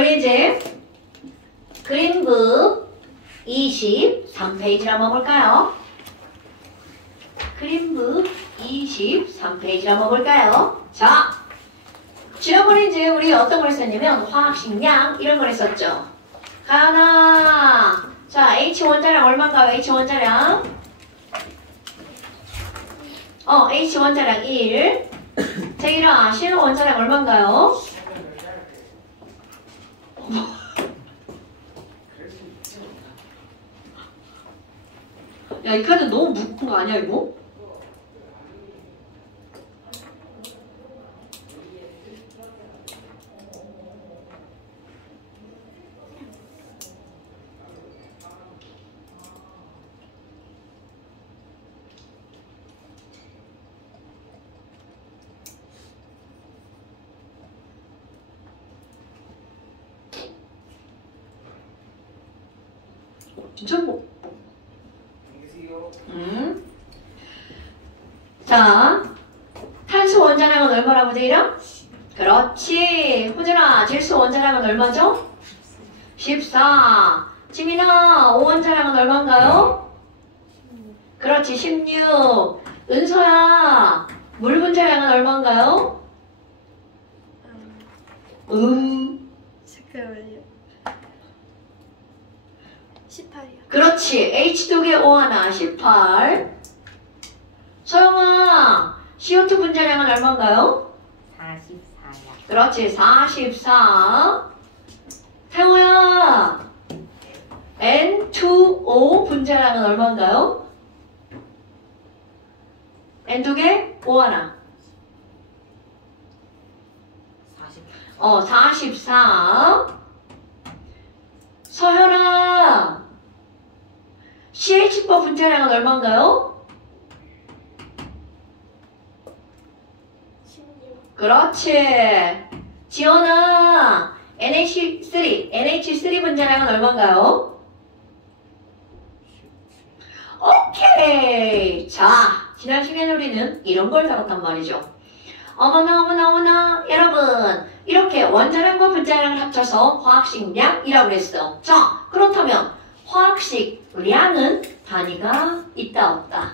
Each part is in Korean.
우리 이제 그림북 23페이지를 한번 볼까요? 그림북 23페이지를 한번 볼까요? 자, 지난번에 이제 우리 어떤 걸 했었냐면 화학식량 이런 걸 했었죠. 가나. 자, H 원자량 얼마인가요? H 원자량. H 원자량 1. 제이라, C 원자량 얼마인가요? 야, 이 카드 너무 묶은 거 아니야, 이거? 진짜 뭐? 자, 탄소 원자량은 얼마라고 되어요? 그렇지. 호준아, 질소 원자량은 얼마죠? 14. 지민아, 5원자량은 얼마인가요? 그렇지, 16. 은서야, 물 분자량은 얼마인가요? 잠깐만요. 18이요. 그렇지. H2개 O 하나 18. 서영아, CO2 분자량은 얼마인가요? 44야. 그렇지. 44. 태호야, N2O 분자량은 얼마인가요? N2개 O 하나. 44. 서현아, CH4 분자량은 얼마인가요? 16. 그렇지. 지연아, NH3 분자량은 얼마인가요? 오케이. 자, 지난 시간에 우리는 이런 걸 다뤘단 말이죠. 어머나 여러분, 이렇게 원자량과 분자량을 합쳐서 화학식량이라고 했어. 자, 그렇다면 화학식량은 단위가 있다 없다?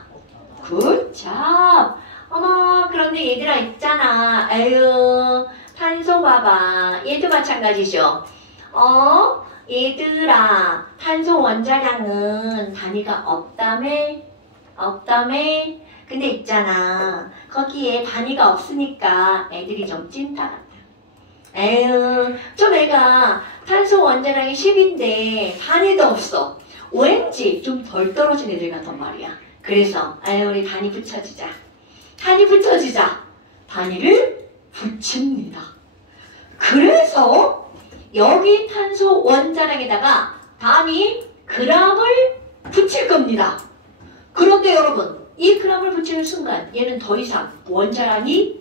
굿잡. 어머, 그런데 얘들아 있잖아. 에휴, 탄소 봐봐. 얘도 마찬가지죠. 얘들아, 탄소 원자량은 단위가 없다며? 근데 있잖아, 거기에 단위가 없으니까 애들이 좀 찐따 같아. 에휴, 좀 애가 탄소 원자량이 10인데 단위도 없어. 왠지 좀 덜 떨어진 애들 같단 말이야. 그래서 우리 단위 붙여주자. 단위를 붙입니다. 그래서 여기 탄소 원자량에다가 단위 그램을 붙일 겁니다. 그런데 여러분, 이 그램을 붙이는 순간 얘는 더 이상 원자량이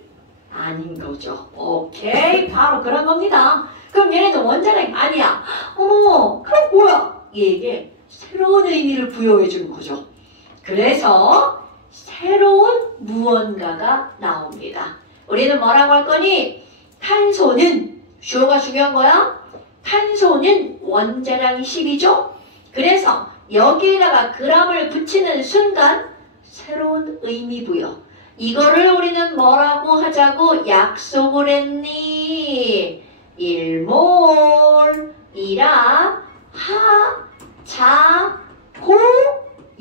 아닌 거죠. 오케이, 바로 그런 겁니다. 그럼 얘네도 원자량이 아니야. 어머, 그럼 뭐야? 얘에게 새로운 의미를 부여해 주는 거죠. 그래서 새로운 무언가가 나옵니다. 우리는 뭐라고 할 거니? 탄소는, 주어가 중요한 거야. 탄소는 원자량이 10이죠? 그래서 여기에다가 그램을 붙이는 순간 새로운 의미 부여. 이거를 우리는 뭐라고 하자고 약속을 했니? 1몰이라 하자고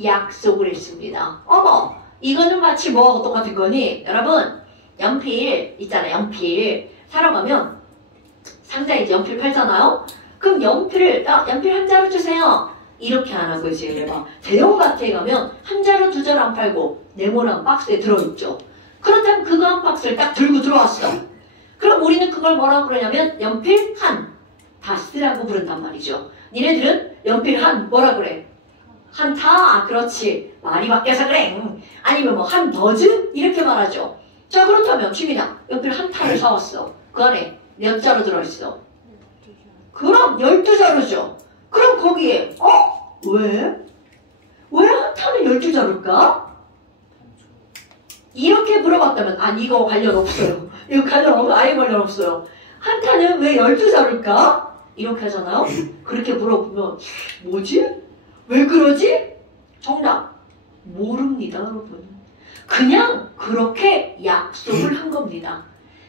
약속을 했습니다. 어머, 이거는 마치 뭐하고 똑같은 거니? 여러분, 연필 있잖아요. 연필 사러 가면 상자에 이제 연필 팔잖아요. 그럼 연필 한 자루 주세요. 이렇게 안 하고 이제 막 대형마트에 가면 한 자루 두 자루 안 팔고 네모난 박스에 들어있죠. 그렇다면 그거 한 박스를 딱 들고 들어왔어. 그럼 우리는 그걸 뭐라고 그러냐면 연필 한 다스라고 부른단 말이죠. 니네들은 연필 한 뭐라 그래? 한 타. 그렇지. 말이 바뀌어서 그래. 아니면 뭐 한 더즈? 이렇게 말하죠. 자, 그렇다면 주민아, 연필 한 타를 사왔어. 그 안에 몇 자루 들어있어? 그럼 12자루죠. 그럼 거기에 왜? 왜 한 타는 12자루일까? 이렇게 물어봤다면 아니, 이거 관련 없어요. 이거 관련 없어요. 아예 관련 없어요. 한 타는 왜 12자루일까? 이렇게 하잖아요. 그렇게 물어보면 뭐지? 왜 그러지? 정답 모릅니다 여러분. 그냥 그렇게 약속을 한 겁니다.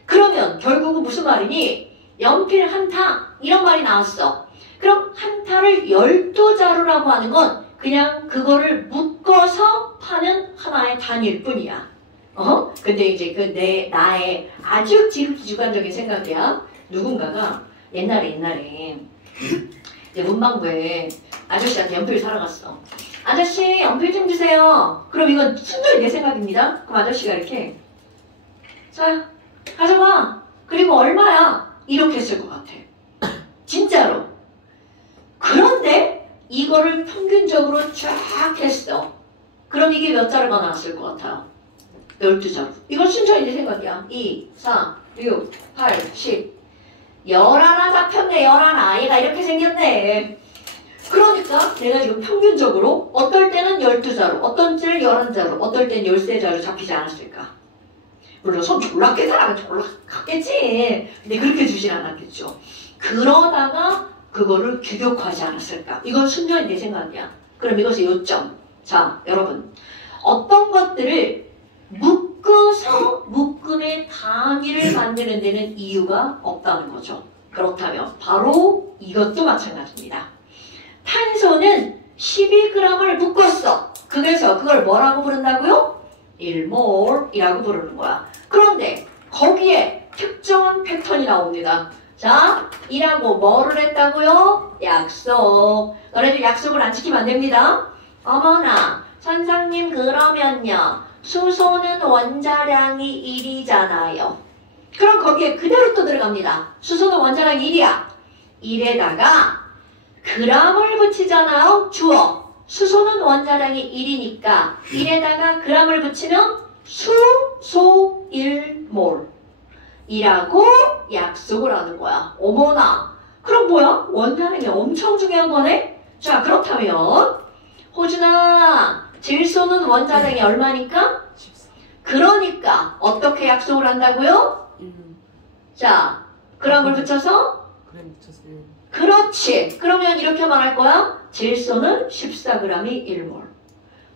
그러면 결국은 무슨 말이니? 연필 한 타 이런 말이 나왔어. 그럼 한 타를 12자루라고 하는 건 그냥 그거를 묶어서 파는 하나의 단위일 뿐이야. 근데 이제 나의 아주 주관적인 생각이야. 누군가가 옛날에 이제 문방구에 아저씨한테 연필 사러 갔어. 아저씨 연필 좀 주세요. 그럼 이건 순전히 내 생각입니다. 그럼 아저씨가 이렇게 자 가져가. 그리고 얼마야? 이렇게 했을 것 같아. 진짜로. 그런데 이거를 평균적으로 쫙 했어. 그럼 이게 몇 자루가 나왔을 것 같아요? 12자루. 이건 순전히 내 생각이야. 2, 4, 6, 8, 10. 11 잡혔네. 11. 얘가 이렇게 생겼네. 그러니까 내가 지금 평균적으로 어떨 때는 12자루, 어떤 때는 11자루, 어떨 때는 13자루 잡히지 않았을까? 물론 손 졸라 깬 사람은 졸라 갔겠지. 근데 그렇게 주진 않았겠죠. 그러다가 그거를 규격화하지 않았을까? 이건 순전히 내 생각이야. 그럼 이것의 요점. 자, 여러분. 어떤 것들을 묶어서 묶음의 단위를 만드는 데는 이유가 없다는 거죠. 그렇다면 바로 이것도 마찬가지입니다. 탄소는 12g을 묶었어. 그래서 그걸 뭐라고 부른다고요? 1몰이라고 부르는 거야. 그런데 거기에 특정한 패턴이 나옵니다. 자, 이라고 뭐를 했다고요? 약속. 너네들 약속을 안 지키면 안 됩니다. 어머나, 선생님 그러면요. 수소는 원자량이 1이잖아요. 그럼 거기에 그대로 또 들어갑니다. 수소는 원자량이 1이야. 1에다가 g을 붙이잖아요. 주어. 수소는 원자량이 1이니까 1에다가 g을 붙이면 수소 1몰 이라고 약속을 하는 거야. 어머나. 그럼 뭐야? 원자량이 엄청 중요한 거네? 자, 그렇다면 호준아, 질소는 원자량이 얼마니까? 14. 그러니까 어떻게 약속을 한다고요? 1. 자, g을 붙여서 그래 미쳤어. 1. 그렇지. 그러면 이렇게 말할 거야. 질소는 14g이 1몰.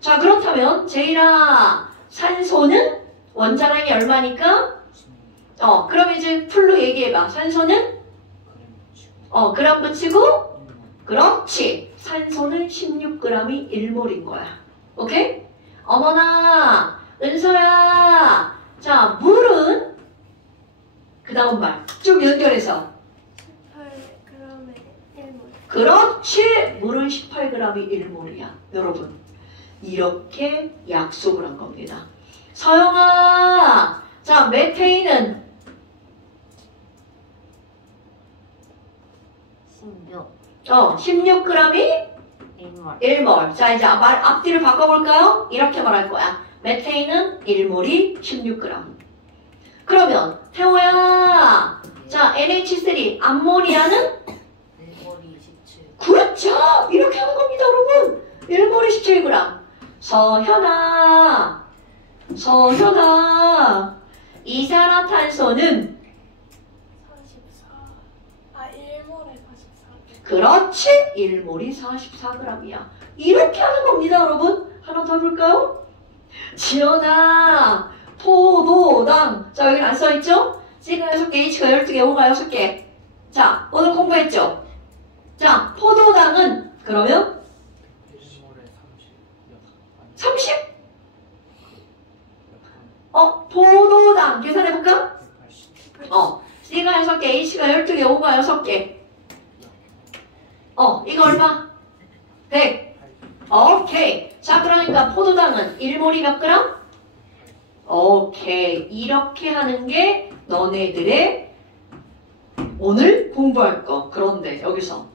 자, 그렇다면 제이라 산소는 원자량이 얼마니까? 그럼 이제 풀로 얘기해봐. 산소는? 그램 붙이고? 그렇지. 산소는 16g이 1몰인 거야. 오케이? 어머나, 은서야. 자, 물은? 그 다음 말. 쭉 연결해서. 18g에 1몰. 그렇지. 물은 18g이 1몰이야. 여러분. 이렇게 약속을 한 겁니다. 서영아. 자, 메테인은? 16 16g이 1몰 1몰. 자, 이제 말 앞뒤를 바꿔볼까요? 이렇게 말할 거야. 메테인은 1몰이 16g. 그러면 태호야. 자, NH3 암모니아는? 1몰이 27 그렇죠. 이렇게 하는 겁니다, 여러분. 1몰이 17g. 서현아. 이산화탄소는? 1몰에 44g. 그렇지. 1몰이 44g이야. 이렇게 하는 겁니다, 여러분. 하나 더 해볼까요? 지연아. 포도당. 자, 여기는 안 써있죠? C가 6개, H가 12개, O가 6개. 자, 오늘 공부했죠? 자, 포도당은 그러면 1몰에 30? 포도당 계산해볼까? 180. C가 6개, H가 12개, O가 6개. 이거 얼마? 100. 오케이. 자, 그러니까 포도당은 1몰이 몇 그램? 오케이. 이렇게 하는 게 너네들의 오늘 공부할 거. 그런데 여기서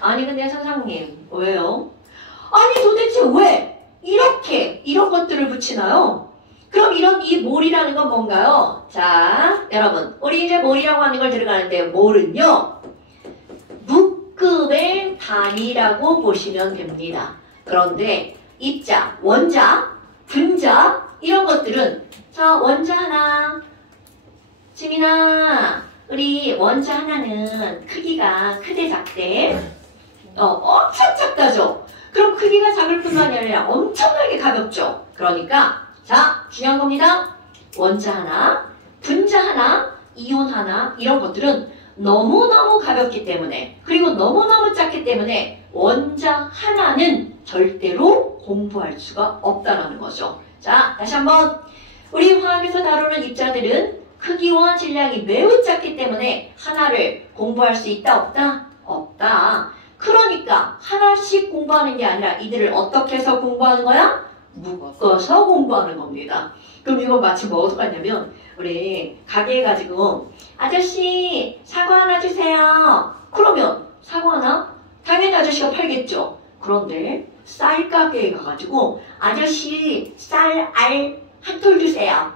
아니 근데 선생님 왜요? 아니 도대체 왜 이렇게 이런 것들을 붙이나요? 그럼 이 몰이라는 건 뭔가요? 자, 여러분 우리 이제 몰이라고 하는 걸 들어가는데 몰은요 묶음의 단위라고 보시면 됩니다. 그런데 입자, 원자, 분자 이런 것들은 자 원자 하나 지민아 우리 원자 하나는 크기가 크대 작대? 엄청 작다죠? 그럼 크기가 작을 뿐만 아니라 엄청나게 가볍죠? 그러니까 자, 중요한 겁니다. 원자 하나, 분자 하나, 이온 하나 이런 것들은 너무너무 가볍기 때문에 그리고 너무너무 작기 때문에 원자 하나는 절대로 공부할 수가 없다는 거죠. 자, 다시 한번 우리 화학에서 다루는 입자들은 크기와 질량이 매우 작기 때문에 하나를 공부할 수 있다 없다? 없다. 그러니까 하나씩 공부하는 게 아니라 이들을 어떻게 해서 공부하는 거야? 묶어서 공부하는 겁니다. 그럼 이거 마치 뭐가 같냐면 우리 가게에 가지고 아저씨 사과 하나 주세요. 그러면 사과 하나? 당연히 아저씨가 팔겠죠. 그런데 쌀 가게에 가가지고 아저씨 쌀 알 한 톨 주세요.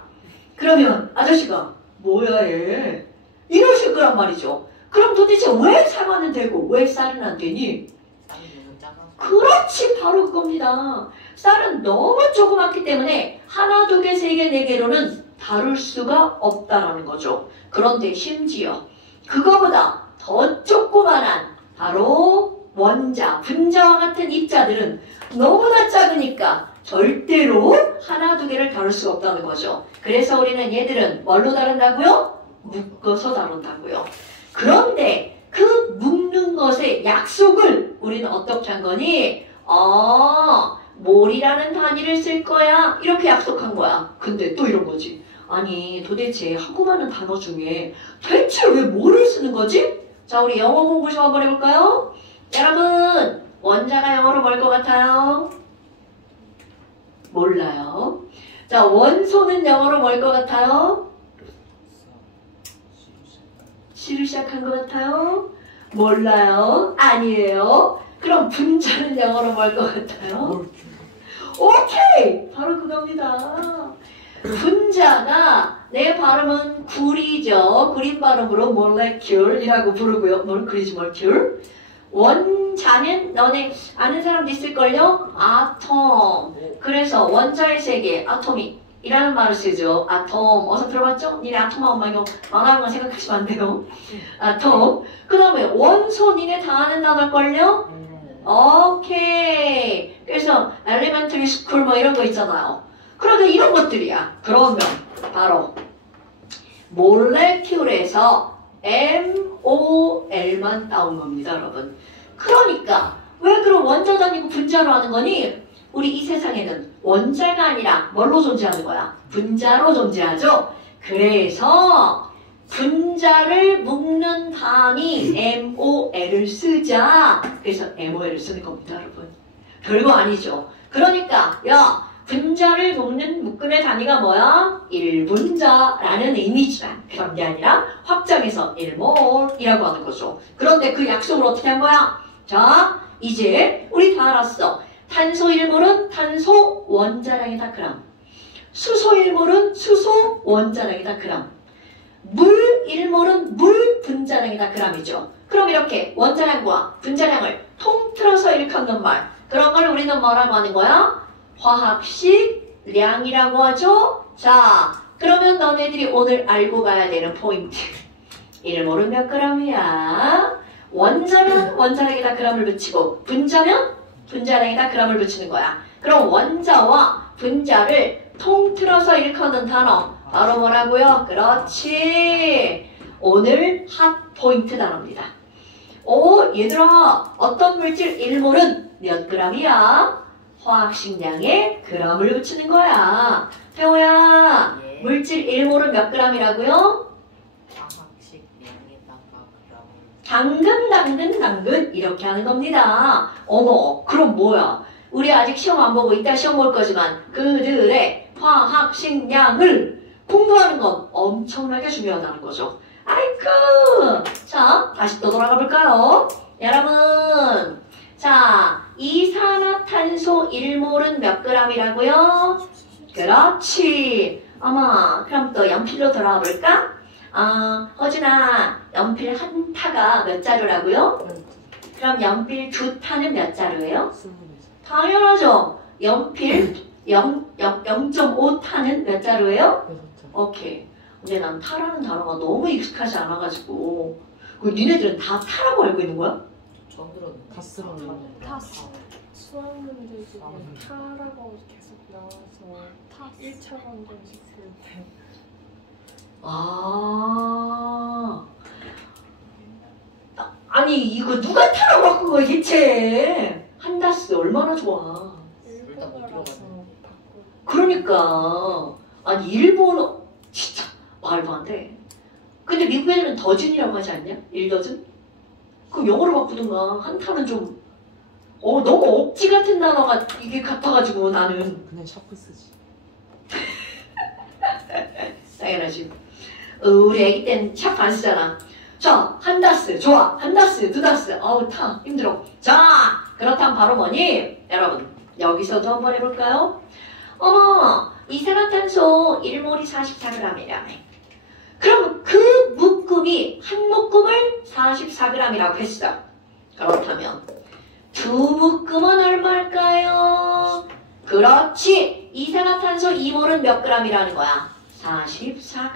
그러면 아저씨가 뭐야 얘 이러실 거란 말이죠. 그럼 도대체 왜 사과는 되고 왜 쌀은 안 되니? 쌀이 너무 작아서. 그렇지 바로 그겁니다. 쌀은 너무 조그맣기 때문에 하나, 두 개, 세 개, 네 개로는 다룰 수가 없다라는 거죠. 그런데 심지어 그거보다 더 조그만한 바로 원자, 분자와 같은 입자들은 너무나 작으니까 절대로 하나, 두 개를 다룰 수가 없다는 거죠. 그래서 우리는 얘들은 뭘로 다룬다고요? 묶어서 다룬다고요. 그런데 그 묶는 것의 약속을 우리는 어떻게 한 거니? 몰이라는 단위를 쓸 거야. 이렇게 약속한 거야. 근데 또 이런 거지. 아니 도대체 하고 많은 단어 중에 대체 왜 몰을 쓰는 거지? 자, 우리 영어 공부 좀 한번 해볼까요? 여러분, 원자가 영어로 뭘 것 같아요? 몰라요. 자, 원소는 영어로 뭘 것 같아요? C로 시작한 것 같아요? 몰라요. 아니에요. 그럼 분자는 영어로 뭘 것 같아요? 오케이! 바로 그겁니다. 분자가 내 발음은 구리죠. 구린 발음으로 molecule이라고 부르고요. 모르크리지 molecule. 원자는 너네 아는 사람도 있을걸요? 아톰. 그래서 원자의 세계, 아토믹이라는 말을 쓰죠. 아톰. 어서 들어봤죠? 니네 아톰 엄마 이거 만화한 건 생각하시면 안 돼요. 아톰. 그 다음에 원소 니네 다 아는 단어일걸요? 오케이. 그래서 elementary school 뭐 이런 거 있잖아요. 그러니까 이런 것들이야. 그러면 바로 몰레큘에서 MOL만 따온 겁니다, 여러분. 그러니까 왜 그럼 원자도 아니고 분자로 하는 거니? 우리 이 세상에는 원자가 아니라 뭘로 존재하는 거야? 분자로 존재하죠. 그래서 분자를 묶는 단위 MOL을 쓰자. 그래서 MOL을 쓰는 겁니다, 여러분. 별거 아니죠. 그러니까 야, 분자를 묶음의 단위가 뭐야? 1분자라는 의미지만 그런 게 아니라 확장해서 1몰이라고 하는 거죠. 그런데 그 약속을 어떻게 한 거야? 자, 이제 우리 다 알았어. 탄소 1몰은 탄소 원자량이다 그람. 수소 1몰은 수소 원자량이다 그람. 물 1몰은 물 분자량이다 그람이죠. 그럼 이렇게 원자량과 분자량을 통틀어서 일컫는 말, 그런 걸 우리는 뭐라고 하는 거야? 화학식량이라고 하죠. 자, 그러면 너네들이 오늘 알고 가야 되는 포인트. 1몰은 몇 그램이야? 원자면 원자량에다 그램을 붙이고 분자면 분자량에다 그램을 붙이는 거야. 그럼 원자와 분자를 통틀어서 일컫는 단어 바로 뭐라고요? 그렇지. 오늘 핫 포인트 단어입니다. 오, 얘들아, 어떤 물질 1몰은 몇 그램이야? 화학식량에 그램을 붙이는 거야. 태호야, 예. 물질 1몰은 몇 그램이라고요? 화학식량에다가 당근 이렇게 하는 겁니다. 어머, 그럼 뭐야? 우리 아직 시험 안 보고 이따 시험 볼 거지만 그들의 화학식량을 공부하는 건 엄청나게 중요하다는 거죠. 아이쿠! 자, 다시 또 돌아가 볼까요? 여러분, 자, 이산화탄소 1몰은 몇 그램이라고요? 그렇지. 어머, 그럼 또 연필로 돌아가 볼까? 허준아, 연필 한 타가 몇 자루라고요? 그럼 연필 두 타는 몇 자루예요? 당연하죠. 연필 0.5타는 몇 자루예요? 오케이. 근데 난 타라는 단어가 너무 익숙하지 않아가지고 니네들은 다 타라고 알고 있는 거야? 처음 들었는데. 가스로는 타 수학문제 중에 타라고 계속 나와서 타 1차원 공식 풀 때. 아니 이거 누가 타라고 바꾼 거야 대체? 한다스 얼마나 좋아. 일본어라서 바꾸고. 그러니까 아니 일본어 진짜 말도 안 돼. 근데 미국 애들은 더즌이라고 하지 않냐? 1더즌? 그럼 영어로 바꾸든가. 한타는 좀 너무 억지 같은 단어가 이게 같아가지고 나는 그냥 샤프 쓰지. 당연하지. 우리 애기 땐 샵 안 쓰잖아. 자, 한다스 좋아. 한다스 두다스 타 힘들어. 자, 그렇다면 바로 뭐니? 여러분 여기서도 한번 해볼까요? 어머, 이산화탄소 1몰이 44g이라며. 그럼 그 묶음이 한 묶음을 44g이라고 했어. 그렇다면 두 묶음은 얼마일까요? 그렇지. 이산화탄소 2몰은 몇 g이라는 거야? 44g.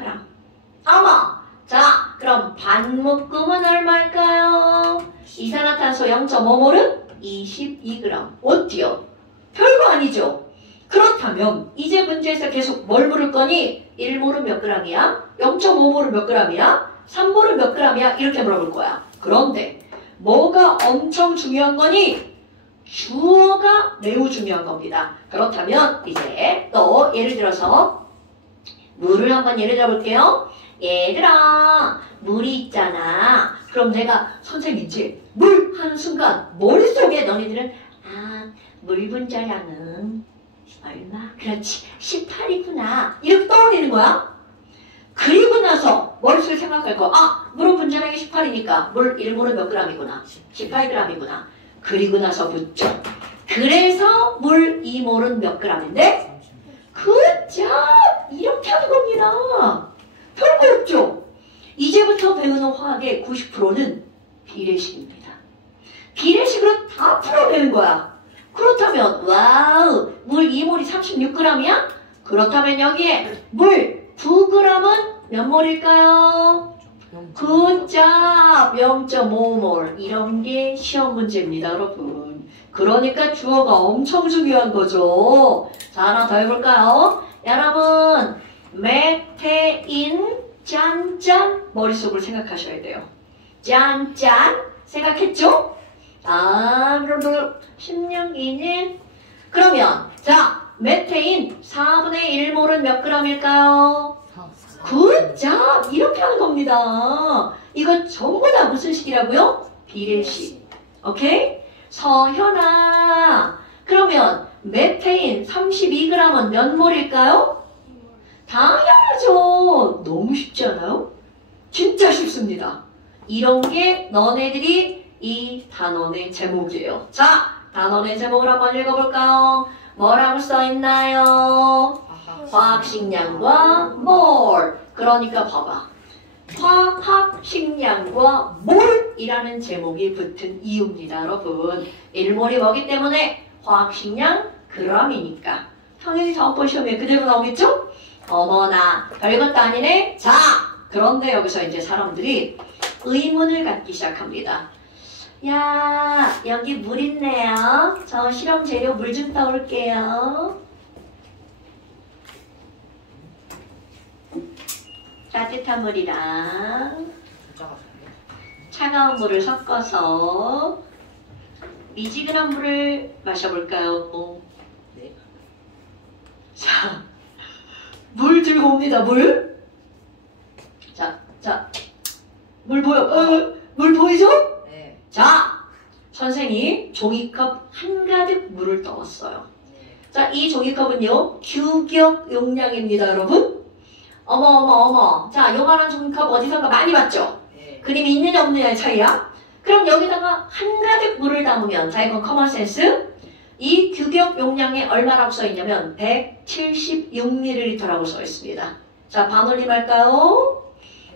어머, 자 그럼 반 묶음은 얼마일까요? 이산화탄소 0.5몰은 22g. 어때요? 별거 아니죠? 그렇다면 이제 문제에서 계속 뭘 물을 거니? 1몰은 몇 g이야? 0.5몰은 몇 g이야? 3몰은 몇 g이야? 이렇게 물어볼 거야. 그런데 뭐가 엄청 중요한 거니? 주어가 매우 중요한 겁니다. 그렇다면 이제 또 예를 들어서 물을 한번 예를 들어볼게요. 얘들아, 물이 있잖아. 그럼 내가 선생님이지 물 하는 순간 머릿속에 너희들은 물 분자량은 얼마? 그렇지, 18이구나. 이렇게 떠올리는 거야. 그리고 나서 머릿속에 생각할 거. 물은 분자량이 18이니까 물 1몰은 몇 g이구나? 18g이구나. 그리고 나서 붙죠. 그래서 물 2몰은 몇 g인데? 굿잡! 이렇게 하는 겁니다. 별거 없죠? 이제부터 배우는 화학의 90%는 비례식입니다. 비례식으로 다 풀어내는 거야. 그렇다면 와우, 물 2몰이 36g이야? 그렇다면 여기에 물 9g은 몇 몰일까요? 굿잡! 0.5몰. 이런 게 시험 문제입니다, 여러분. 그러니까 주어가 엄청 중요한 거죠. 자, 하나 더 해볼까요? 여러분, 메테인 짠짠 머릿속으로 생각하셔야 돼요. 짠짠 생각했죠? 그럼 16기는 그러면 자, 메테인 4분의 1몰은 몇 g일까요? 굿잡! 이렇게 하는 겁니다. 이거 전부 다 무슨 식이라고요? 비례식. 오케이? 서현아, 그러면 메테인 32g은 몇 몰일까요? 당연하죠. 너무 쉽지 않아요? 진짜 쉽습니다. 이런 게 너네들이 이 단원의 제목이에요. 자, 단원의 제목을 한번 읽어볼까요? 뭐라고 써있나요? 화학식량과 몰. 그러니까 봐봐. 화학식량과 몰이라는 제목이 붙은 이유입니다, 여러분. 1몰이 뭐기 때문에 화학식량 g이니까. 당연히 다음번 시험에 그대로 나오겠죠? 어머나, 별것도 아니네. 자, 그런데 여기서 이제 사람들이 의문을 갖기 시작합니다. 야, 여기 물 있네요. 저 실험 재료 물 좀 떠올게요. 따뜻한 물이랑 차가운 물을 섞어서 미지근한 물을 마셔볼까요? 네. 자, 물 들고 옵니다. 물. 자, 물 보여? 물 보이죠? 네. 자, 선생이 종이컵 한가득 물을 떠왔어요. 자, 이 종이컵은요, 규격 용량입니다, 여러분. 어머. 자, 요만한 종이컵 어디선가 많이 봤죠? 네. 그림이 있느냐 없느냐의 차이야? 그럼 여기다가 한가득 물을 담으면, 자, 이건 커먼센스. 이 규격 용량에 얼마라고 써있냐면 176ml라고 써있습니다. 자, 방울림 할까요?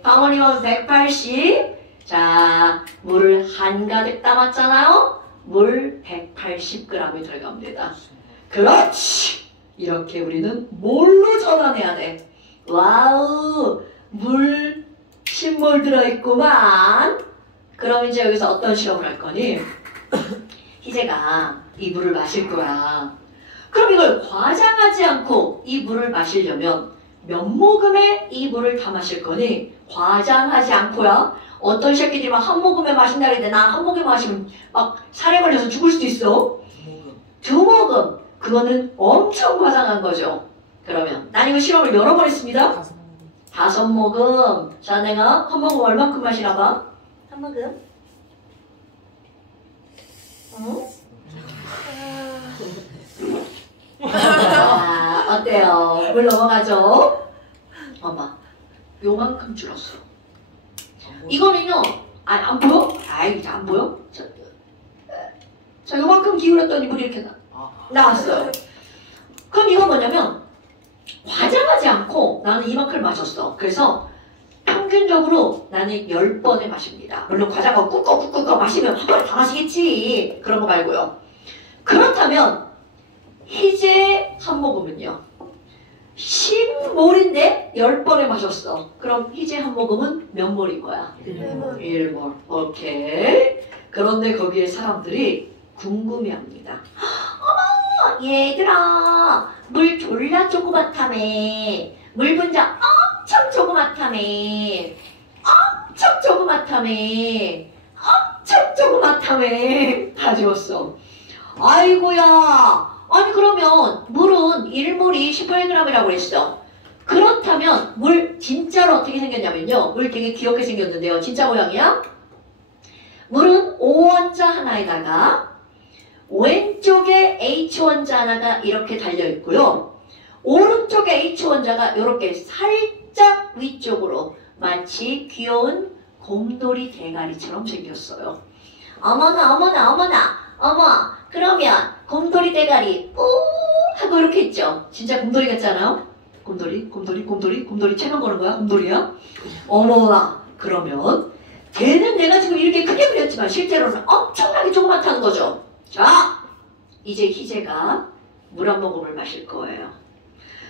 방울림 하면 180. 자, 물을 한가득 담았잖아요? 물 180g이 들어갑니다. 그렇지! 이렇게 우리는 뭘로 전환해야 돼? 와우! 물, 식물 들어있구만. 그럼 이제 여기서 어떤 실험을 할 거니? 희재가 이 물을 마실 거야. 그럼 이걸 과장하지 않고 이 물을 마시려면 몇 모금의 이 물을 다 마실 거니? 과장하지 않고야. 어떤 새끼들이 막 한 모금에 마신다 그랬는데 나 한 모금에 마시면 막 살에 걸려서 죽을 수도 있어. 두 모금. 그거는 엄청 과장한 거죠. 그러면 난 이거 실험을 여러 번 했습니다. 5모금. 자, 내가 한 모금 얼만큼 마시나 봐? 한 모금? 응? 아, 어때요? 물 넘어가죠? 봐봐. 요만큼 줄었어. 이거는요, 안 보여? 아이, 안 보여? 자, 요만큼 기울였더니 물이 이렇게 나왔어요. 그럼 이건 뭐냐면, 과장하지 않고 나는 이만큼 마셨어. 그래서 평균적으로 나는 10번을 마십니다. 물론 과장하고 꾹꾹꾹꾹 마시면 한 번에 다 마시겠지. 그런 거 말고요. 그렇다면, 희재 한 모금은요. 10몰인데 10번을 마셨어. 그럼 희재 한 모금은 몇 몰인 거야? 1몰. 오케이. 그런데 거기에 사람들이 궁금해합니다. 어머, 얘들아, 물 졸라 조그맣다며. 물 분자 엄청 조그맣다며. 엄청 조그맣다며. 엄청 조그맣다며. 다 지웠어. 아이고야. 아니 그러면 물은 1몰이 18g이라고 그랬어. 그렇다면 물 진짜로 어떻게 생겼냐면요. 물 되게 귀엽게 생겼는데요. 진짜 모양이야. 물은 O원자 하나에다가 왼쪽에 H원자 하나가 이렇게 달려있고요. 오른쪽에 H원자가 이렇게 살짝 위쪽으로 마치 귀여운 곰돌이 대가리처럼 생겼어요. 어머나 어머나 어머나 어머 그러면 곰돌이 대가리 뿌 하고 이렇게 있죠. 진짜 곰돌이 같잖아요. 곰돌이 채만 거는 거야? 곰돌이야? 어머나 그러면 걔는 내가 지금 이렇게 크게 그렸지만 실제로는 엄청나게 조그맣다는 거죠. 자 이제 희재가 물 한 모금을 마실 거예요.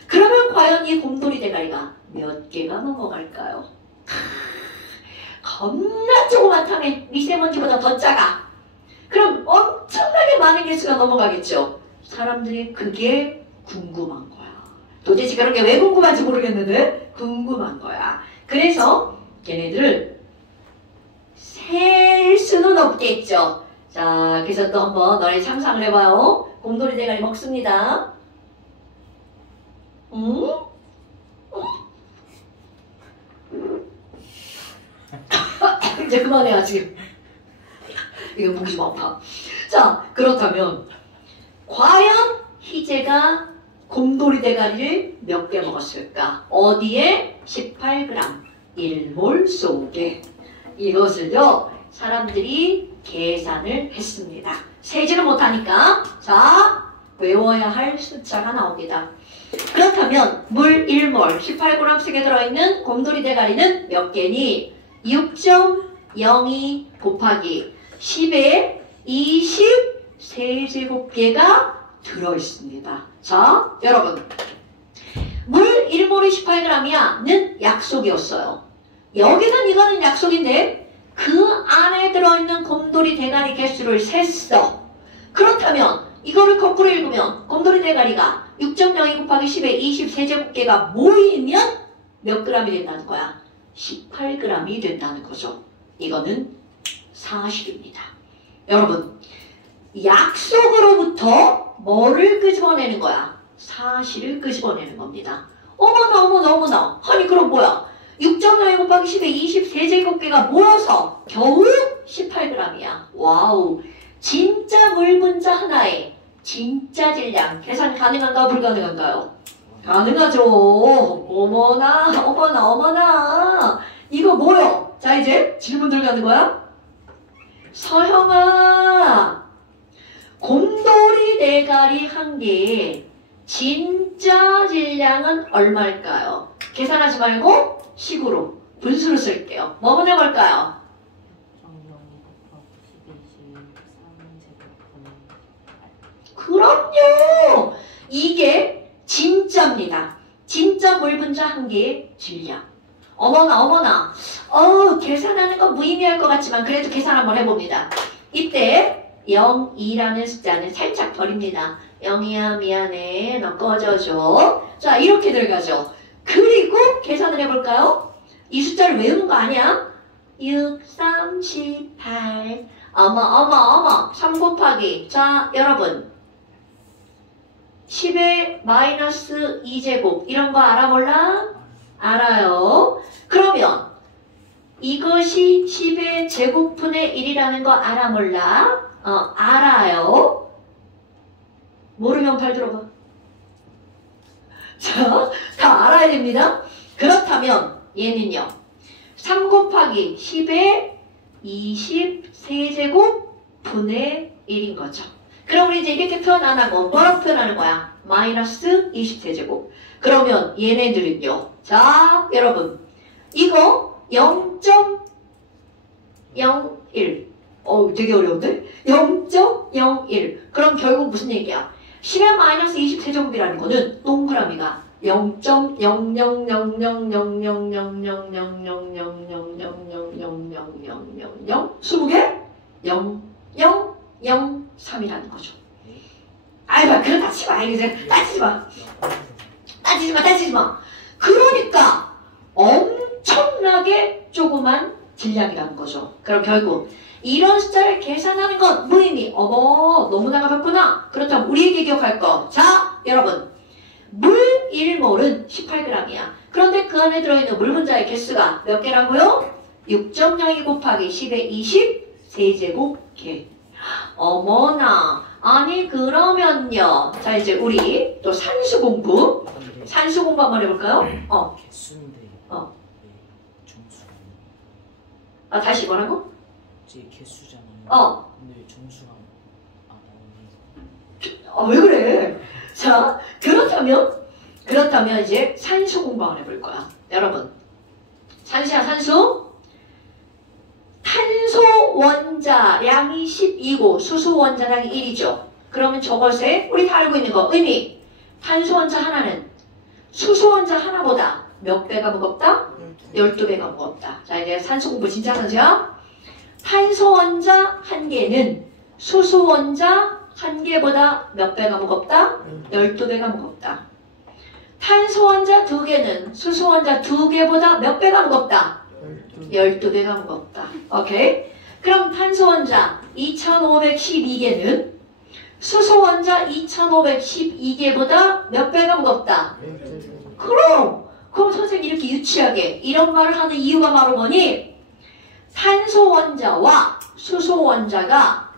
그러면 과연 이 곰돌이 대가리가 몇 개가 넘어갈까요? 겁나 조그맣다네. 미세먼지보다 더 작아. 그럼 엄청나게 많은 개수가 넘어가겠죠. 사람들이 그게 궁금한 거야. 도대체 그런 게 왜 궁금한지 모르겠는데 궁금한 거야. 그래서 걔네들을 셀 수는 없겠죠. 자, 그래서 또 한번 너네 상상을 해봐요. 곰돌이 대가리 먹습니다. 응? 이제 그만해야 지금. 이거 목이 좀 아파. 자, 그렇다면 과연 희재가 곰돌이 대가리를 몇 개 먹었을까? 어디에? 18g 1몰 속에. 이것을요 사람들이 계산을 했습니다. 세지는 못하니까 자 외워야 할 숫자가 나옵니다. 그렇다면 물 1몰 18g 속에 들어있는 곰돌이 대가리는 몇 개니? 6.02 곱하기 10에 23제곱개가 들어있습니다. 자, 여러분. 물 1몰이 18g이야 는 약속이었어요. 여기는 이거는 약속인데 그 안에 들어있는 곰돌이 대가리 개수를 셌어. 그렇다면 이거를 거꾸로 읽으면 곰돌이 대가리가 6.02 곱하기 10에 23제곱개가 모이면 몇 g이 된다는 거야? 18g이 된다는 거죠. 이거는 사실입니다. 여러분, 약속으로부터 뭐를 끄집어내는 거야? 사실을 끄집어내는 겁니다. 어머나 어머나 어머나. 아니 그럼 뭐야? 6.02 곱하기 10에 23제곱개가 모여서 겨우 18g이야. 와우. 진짜 물 분자 하나에 진짜 질량 계산 가능한가 불가능한가요? 가능하죠. 어머나 어머나 어머나. 이거 뭐요? 자 이제 질문들 가는 거야. 서형아, 곰돌이 대가리 한 개의 진짜 질량은 얼마일까요? 계산하지 말고 식으로 분수를 쓸게요. 뭐 보내볼까요? 그럼요. 이게 진짜입니다. 진짜 물 분자 한 개의 질량. 어머나 어머나. 계산하는 건 무의미할 것 같지만 그래도 계산 한번 해봅니다. 이때 0, 2라는 숫자는 살짝 버립니다. 0이야 미안해 너 꺼져줘. 자 이렇게 들어가죠. 그리고 계산을 해볼까요? 이 숫자를 외우는 거 아니야? 6, 3, 18 어머 3 곱하기 자 여러분 10의 마이너스 2제곱 이런 거 알아 몰라? 알아요. 그러면 이것이 10의 제곱분의 1이라는 거 알아 몰라? 알아요. 모르면 팔 들어봐. 자, 다 알아야 됩니다. 그렇다면 얘는요. 3 곱하기 10의 23제곱 분의 1인 거죠. 그럼 우리 이제 이렇게 표현 안 하고 뭐라고 표현하는 거야? 마이너스 23제곱. 그러면 얘네들은요. 자, 여러분. 이거 0.01. 되게 어려운데? 0.01. 그럼 결국 무슨 얘기야? 10의 마이너스 23제곱이라는 거는 동그라미가 0.00000000000000000000 20개? 0003이라는 거죠. 아이고 그럼 따지지 마. 이제 따지지 마. 그러니까 엄청나게 조그만 질량이라는 거죠. 그럼 결국 이런 숫자를 계산하는 건 무의미. 너무 나가봤구나. 그렇다면 우리에게 기억할 거. 자, 여러분. 물 1몰은 18g이야. 그런데 그 안에 들어있는 물 분자의 개수가 몇 개라고요? 6.02 곱하기 10의 20 세제곱 개. 어머나. 아니 그러면요. 자 이제 우리 또 산수 공부 한번 해볼까요? 개수인데. 정수. 다시 뭐라고? 제 개수잖아요. 근데 정수가 나오네. 왜 그래? 자, 그렇다면 이제 산수 공부 한번 해볼 거야. 여러분, 산수야, 산수. 탄소 원자량이 12고 수소 원자량이 1이죠. 그러면 저것에 우리 다 알고 있는 거 의미. 탄소 원자 하나는 수소 원자 하나보다 몇 배가 무겁다? 12배가 무겁다. 자, 이제 산수 공부 진짜 산수야. 탄소 원자 한 개는 수소 원자 한 개보다 몇 배가 무겁다? 12배가 무겁다. 탄소 원자 두 개는 수소 원자 두 개보다 몇 배가 무겁다? 12배가 무겁다. 오케이? 그럼 탄소 원자 2512개는 수소 원자 2512개보다 몇 배가 무겁다? 그럼 선생님 이렇게 유치하게 이런 말을 하는 이유가 바로 뭐니? 탄소 원자와 수소 원자가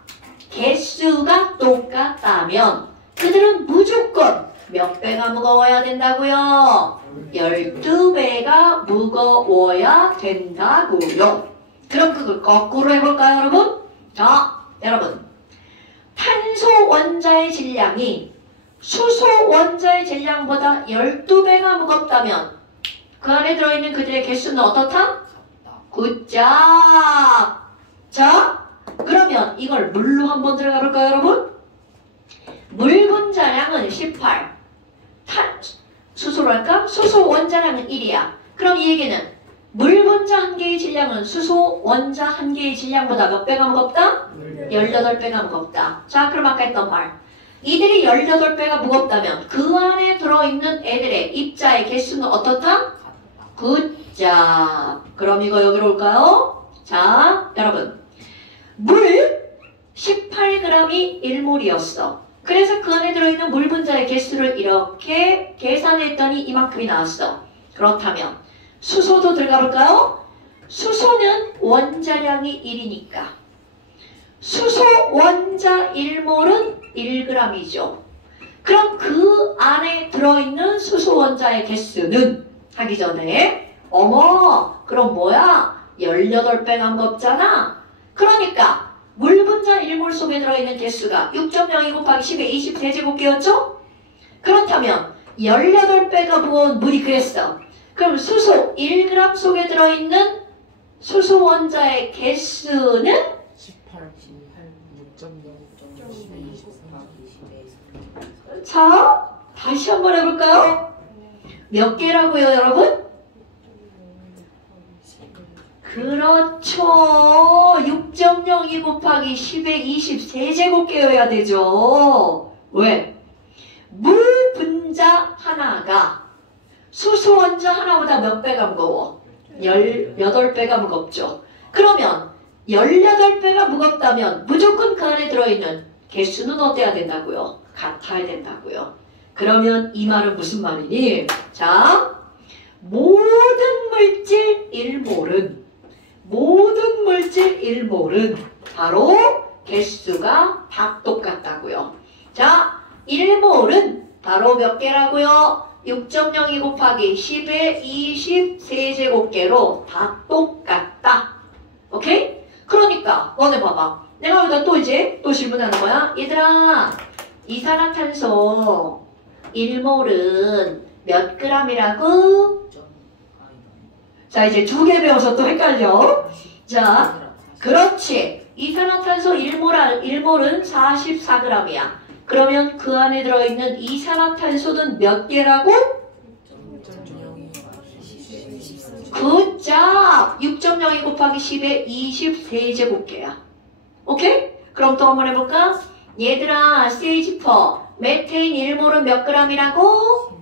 개수가 똑같다면 그들은 무조건 몇 배가 무거워야 된다고요? 12배가 무거워야 된다고요. 그럼 그걸 거꾸로 해볼까요, 여러분? 자, 여러분. 탄소 원자의 질량이 수소 원자의 질량보다 12배가 무겁다면 그 안에 들어있는 그들의 개수는 어떻다? 굿잡! 자, 그러면 이걸 물로 한번 들어가 볼까요, 여러분? 물 분자량은 18. 수소로 할까? 수소 원자량은 1이야. 그럼 이 얘기는 물 분자 한 개의 질량은 수소 원자 한 개의 질량보다 몇 배가 무겁다? 18배가 무겁다. 자, 그럼 아까 했던 말. 이들이 18배가 무겁다면 그 안에 들어있는 애들의 입자의 개수는 어떻다? 굿잡. 그럼 이거 여기로 올까요? 자, 여러분. 물 18g이 1몰이었어. 그래서 그 안에 들어있는 물 분자의 개수를 이렇게 계산했더니 이만큼이 나왔어. 그렇다면 수소도 들어가 볼까요? 수소는 원자량이 1이니까 수소 원자 1몰은 1g이죠. 그럼 그 안에 들어있는 수소 원자의 개수는 하기 전에 그럼 뭐야? 18배가 무겁잖아. 그러니까 물 분자 1몰 속에 들어있는 개수가 6.02 곱하기 10의 20세제곱개였죠? 그렇다면 18배가 무거운 물이 그랬어. 그럼 수소 1g 속에 들어있는 수소 원자의 개수는 6.0 자, 다시 한번 해볼까요? 몇 개라고요, 여러분? 그렇죠. 6.02 곱하기 10의 20 세제곱계여야 되죠. 왜? 물 분자 하나가 수소 원자 하나보다 몇 배가 무거워? 18배가 무겁죠. 그러면 18배가 무겁다면 무조건 그 안에 들어있는 개수는 어때야 된다고요? 같아야 된다고요. 그러면 이 말은 무슨 말이니? 자, 모든 물질 1몰은 바로 개수가 다 똑같다고요. 자, 1몰은 바로 몇 개라고요? 6.02 곱하기 10의 20 세제곱계로 다 똑같다. 오케이? 그러니까 너네 봐봐. 내가 여기다 또 질문하는 거야. 얘들아, 이산화탄소 1몰은 몇 g이라고? 자, 이제 2개 배워서 또 헷갈려. 자, 그렇지. 이산화탄소 1몰은 44g이야. 그러면 그 안에 들어있는 이산화탄소는 몇 개라고? 굿잡! 6.02 곱하기 10의 20 세제곱계야. 오케이? 그럼 또 한번 해볼까? 얘들아, CH4 메테인 1몰은 몇 g이라고?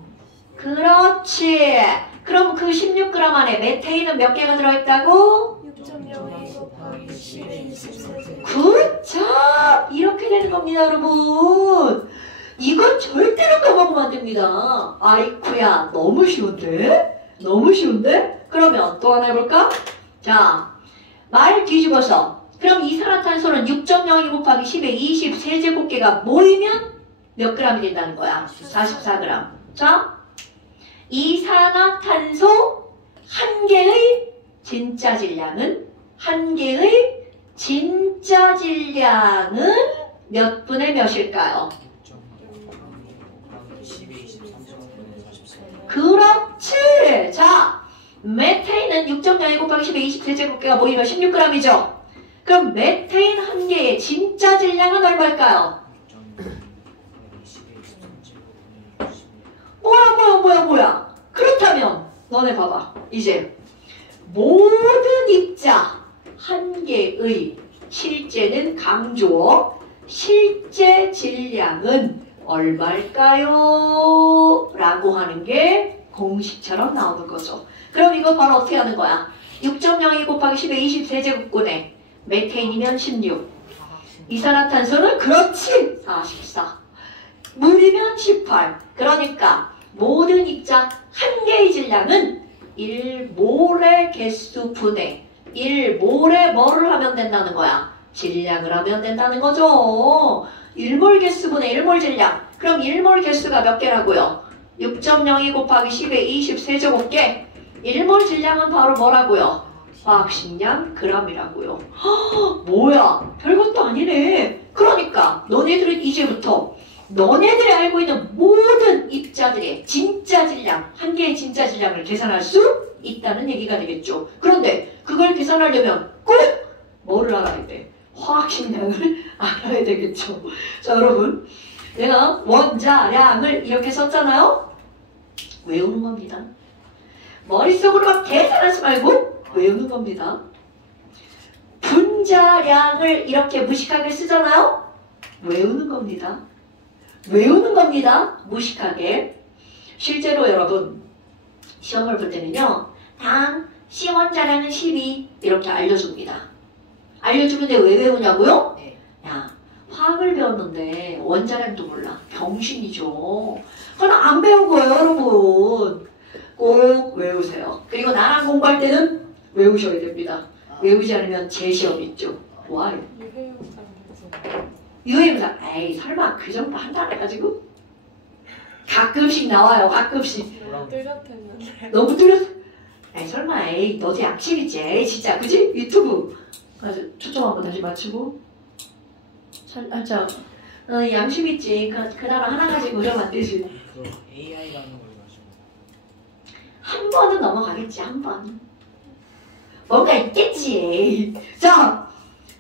그렇지. 그럼 그 16g 안에 메테인은 몇 개가 들어있다고? 6.02 곱하기 10의 20 굿잡! 이렇게 되는 겁니다, 여러분. 이건 절대로 까먹으면 안 됩니다. 아이쿠야, 너무 쉬운데? 너무 쉬운데? 그러면 또 하나 해볼까? 자, 말 뒤집어서. 그럼 이산화탄소는 6.02 곱하기 10의 20 세제곱계가 모이면 몇 g이 된다는 거야? 44g. 자, 이산화탄소 한 개의 진짜 질량은 몇 분의 몇일까요? 그렇지! 자, 메테인은 6.02 곱하기 10의 20 세제곱계가 모이면 16g이죠? 그럼 메테인 한 개의 진짜 질량은 얼마일까요? 뭐야? 그렇다면 너네 봐봐. 이제 모든 입자 한 개의 실제는 강조 실제 질량은 얼마일까요? 라고 하는 게 공식처럼 나오는 거죠. 그럼 이거 바로 어떻게 하는 거야? 6.02 곱하기 10의 20 세제곱근에 메테인이면 16, 이산화탄소는 그렇지 44, 물이면 18. 그러니까 모든 입자 한 개의 질량은 1몰의 개수 분의 1몰의 뭐를 하면 된다는 거야? 질량을 하면 된다는 거죠. 1몰 개수분의 1몰 질량. 그럼 1몰 개수가 몇 개라고요? 6.02 곱하기 10의 20 세제곱계. 1몰 질량은 바로 뭐라고요? 화학식량 g이라고요. 뭐야? 별것도 아니네. 그러니까 너네들은 이제부터 너네들이 알고 있는 모든 입자들의 진짜 질량, 한 개의 진짜 질량을 계산할 수 있다는 얘기가 되겠죠. 그런데 그걸 계산하려면 꼭 뭐를 알아야 돼? 화학식량을 알아야 되겠죠. 자, 여러분, 내가 원자량을 이렇게 썼잖아요. 외우는 겁니다. 머릿속으로 막 계산하지 말고 외우는 겁니다. 분자량을 이렇게 무식하게 쓰잖아요. 외우는 겁니다. 외우는 겁니다. 무식하게. 실제로 여러분 시험을 볼 때는요. 당 C원자량은 12 이렇게 알려줍니다. 알려주는데 왜 외우냐고요? 야, 화학을 배웠는데 원자량도 몰라. 병신이죠. 그건 안 배운 거예요, 여러분. 꼭 외우세요. 그리고 나랑 공부할 때는 외우셔야 됩니다. 외우지 않으면 재시험 있죠. Why? 유해무상. 에이, 설마 그 정도 한다고 해가지고? 가끔씩 나와요, 가끔씩. 뚜렷했는데. 너무 뚜렷. 에이, 설마, 에이, 너도 양심이지. 에이, 진짜, 그지? 유튜브. 아주 초점 한번 다시 맞추고. 살짝. 양심 있지. 그나마 하나 가지고 그러면 안 되지. 그 AI라는 걸 가지고 한 번은 넘어가겠지, 한 번. 뭔가 있겠지. 자,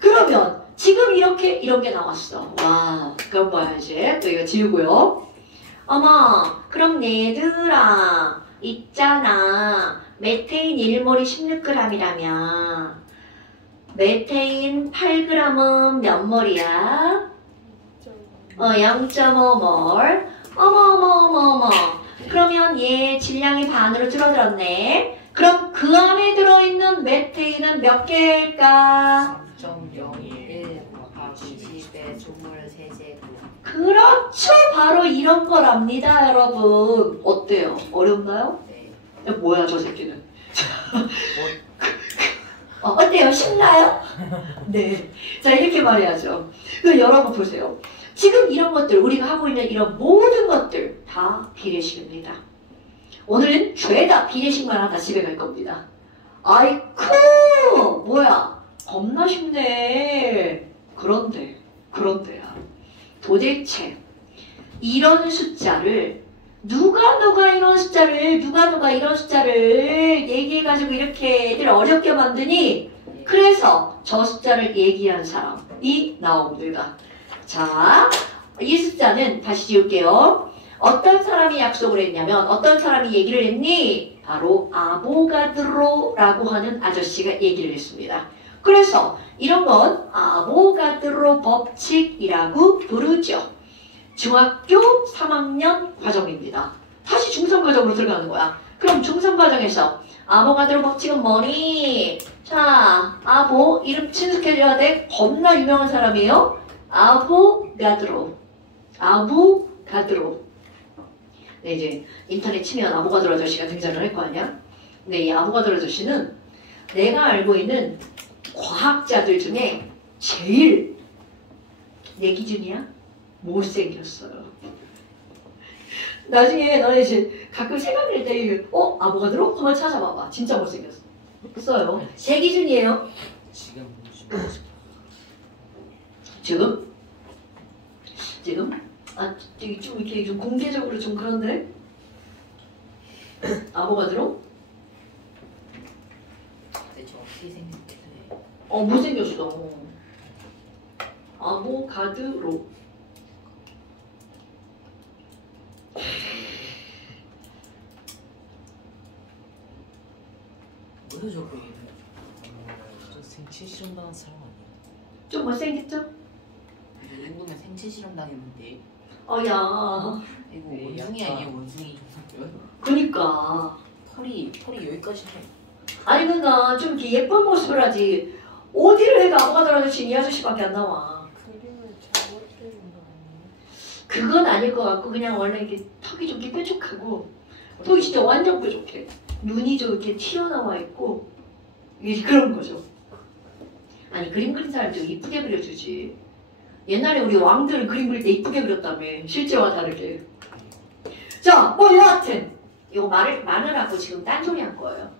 그러면 지금 이런 게 나왔어. 와, 그럼 뭐야, 이제. 또 이거 지우고요. 어머, 그럼 얘들아, 있잖아. 메테인 1몰이 16g이라면 메테인 8g은 몇 몰이야? 0.5몰. 어머. 그러면 얘 질량이 반으로 줄어들었네. 그럼 그 안에 들어있는 메테인은 몇 개일까? 3.01 곱하기 10의 조물 세제곱. 그렇죠. 바로 이런 거랍니다, 여러분. 어때요? 어렵나요? 네. 뭐야, 저 새끼는. 어때요? 쉽나요? 네. 자, 이렇게 말해야죠. 그럼 여러분 보세요. 지금 이런 것들, 우리가 하고 있는 이런 모든 것들 다 비례식입니다. 오늘은 죄다 비례식만 하다 집에 갈 겁니다. 아이쿠! 뭐야? 겁나 쉽네. 그런데야. 도대체 이런 숫자를 누가 이런 숫자를 얘기해가지고 이렇게 애들 어렵게 만드니? 그래서 저 숫자를 얘기한 사람이 나옵니다. 자, 이 숫자는 다시 지울게요. 어떤 사람이 약속을 했냐면 어떤 사람이 얘기를 했니? 바로 아보가드로라고 하는 아저씨가 얘기를 했습니다. 그래서 이런 건 아보가드로 법칙이라고 부르죠. 중학교 3학년 과정입니다. 다시 중상과정으로 들어가는 거야. 그럼 중상과정에서 아보가드로 법칙은 뭐니? 자, 아보 이름 친숙해져야 돼. 겁나 유명한 사람이에요. 아보가드로. 네, 이제 인터넷 치면 아보가드로 아저씨가 등장을 할 거 아니야? 근데 이 아보가드로 아저씨는 내가 알고 있는 과학자들 중에 제일 내 기준이야? 못생겼어요. 나중에 너네 이제 가끔 생각날 때 아보가드로? 한번 찾아봐봐. 진짜 못생겼어요. 제 기준이에요. 지금 보시면 지금? 되게 좀 이렇게 좀 공개적으로 좀 그런데? 아보가드로? 대체 어떻게 생겼어요? 못생겼어. 아보가드로. 뭐야 저거 얘는? 저 생체 실험 당한 사람 아니야? 좀 못생겼죠? 누구면 생체 실험 당했는데. 야. 이거 네, 원숭이 약간- 아니에요 원숭이. 그니까. 털이 여기까지 해. 아니 그러니까 좀 이렇게 예쁜 모습을 하지. 어디를 해도 아보가드로 아저씨 이 아저씨밖에 안 나와. 그림을 잘못 그린 거 아니에요? 그건 아닐 것 같고 그냥 원래 이렇게 턱이 좀 이렇게 뾰족하고 턱이 진짜 완전 뾰족해. 눈이 좀 이렇게 튀어나와 있고 이게 그런 거죠. 아니 그림 그린 사람도 이쁘게 그려주지. 옛날에 우리 왕들은 그림 그릴 때 이쁘게 그렸다며. 실제와 다르게. 자, 여하튼 이거 말을 하고 지금 딴소리 한 거예요.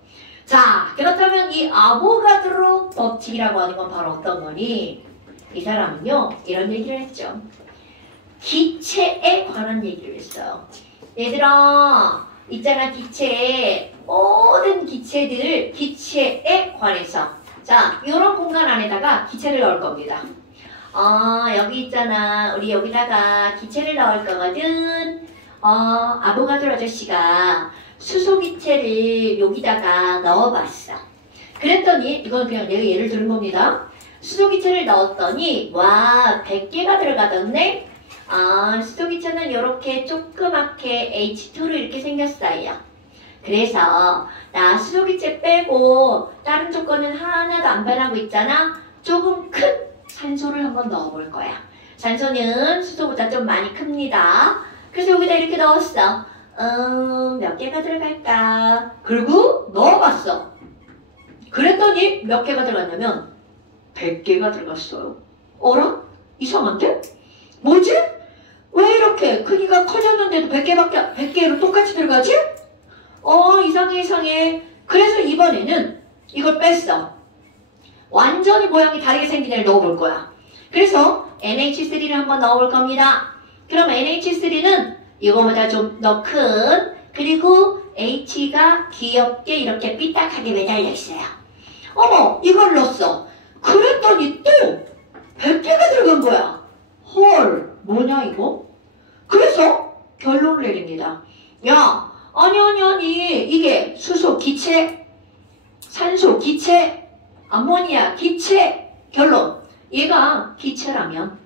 자, 그렇다면 이 아보가드로 법칙이라고 하는 건 바로 어떤 거니? 이 사람은요 이런 얘기를 했죠. 기체에 관한 얘기를 했어요. 얘들아 있잖아, 기체, 모든 기체들 기체에 관해서 자, 이런 공간 안에다가 기체를 넣을 겁니다. 여기 있잖아, 우리 여기다가 기체를 넣을 거거든. 아보가드로 아저씨가 수소기체를 여기다가 넣어봤어. 그랬더니 이건 그냥 내가 예를 들은 겁니다. 수소기체를 넣었더니 와 100개가 들어가던데. 수소기체는 이렇게 조그맣게 H2로 이렇게 생겼어요. 그래서 나 수소기체 빼고 다른 조건은 하나도 안 변하고 있잖아. 조금 큰 산소를 한번 넣어볼 거야. 산소는 수소보다 좀 많이 큽니다. 그래서 여기다 이렇게 넣었어. 몇 개가 들어갈까? 그리고 넣어봤어. 그랬더니 몇 개가 들어갔냐면 100개가 들어갔어요. 어라? 이상한데? 뭐지? 왜 이렇게 크기가 커졌는데도 100개로 똑같이 들어가지? 이상해. 그래서 이번에는 이걸 뺐어. 완전히 모양이 다르게 생긴 애를 넣어볼 거야. 그래서 NH3를 한번 넣어볼 겁니다. 그럼 NH3는 이거보다 좀 더 큰, 그리고 H가 귀엽게 이렇게 삐딱하게 매달려 있어요. 어머, 이걸 넣었어. 그랬더니 또 100개가 들어간 거야. 헐, 뭐냐 이거? 그래서 결론을 내립니다. 야, 아니. 이게 수소, 기체, 산소, 기체, 암모니아, 기체. 결론. 얘가 기체라면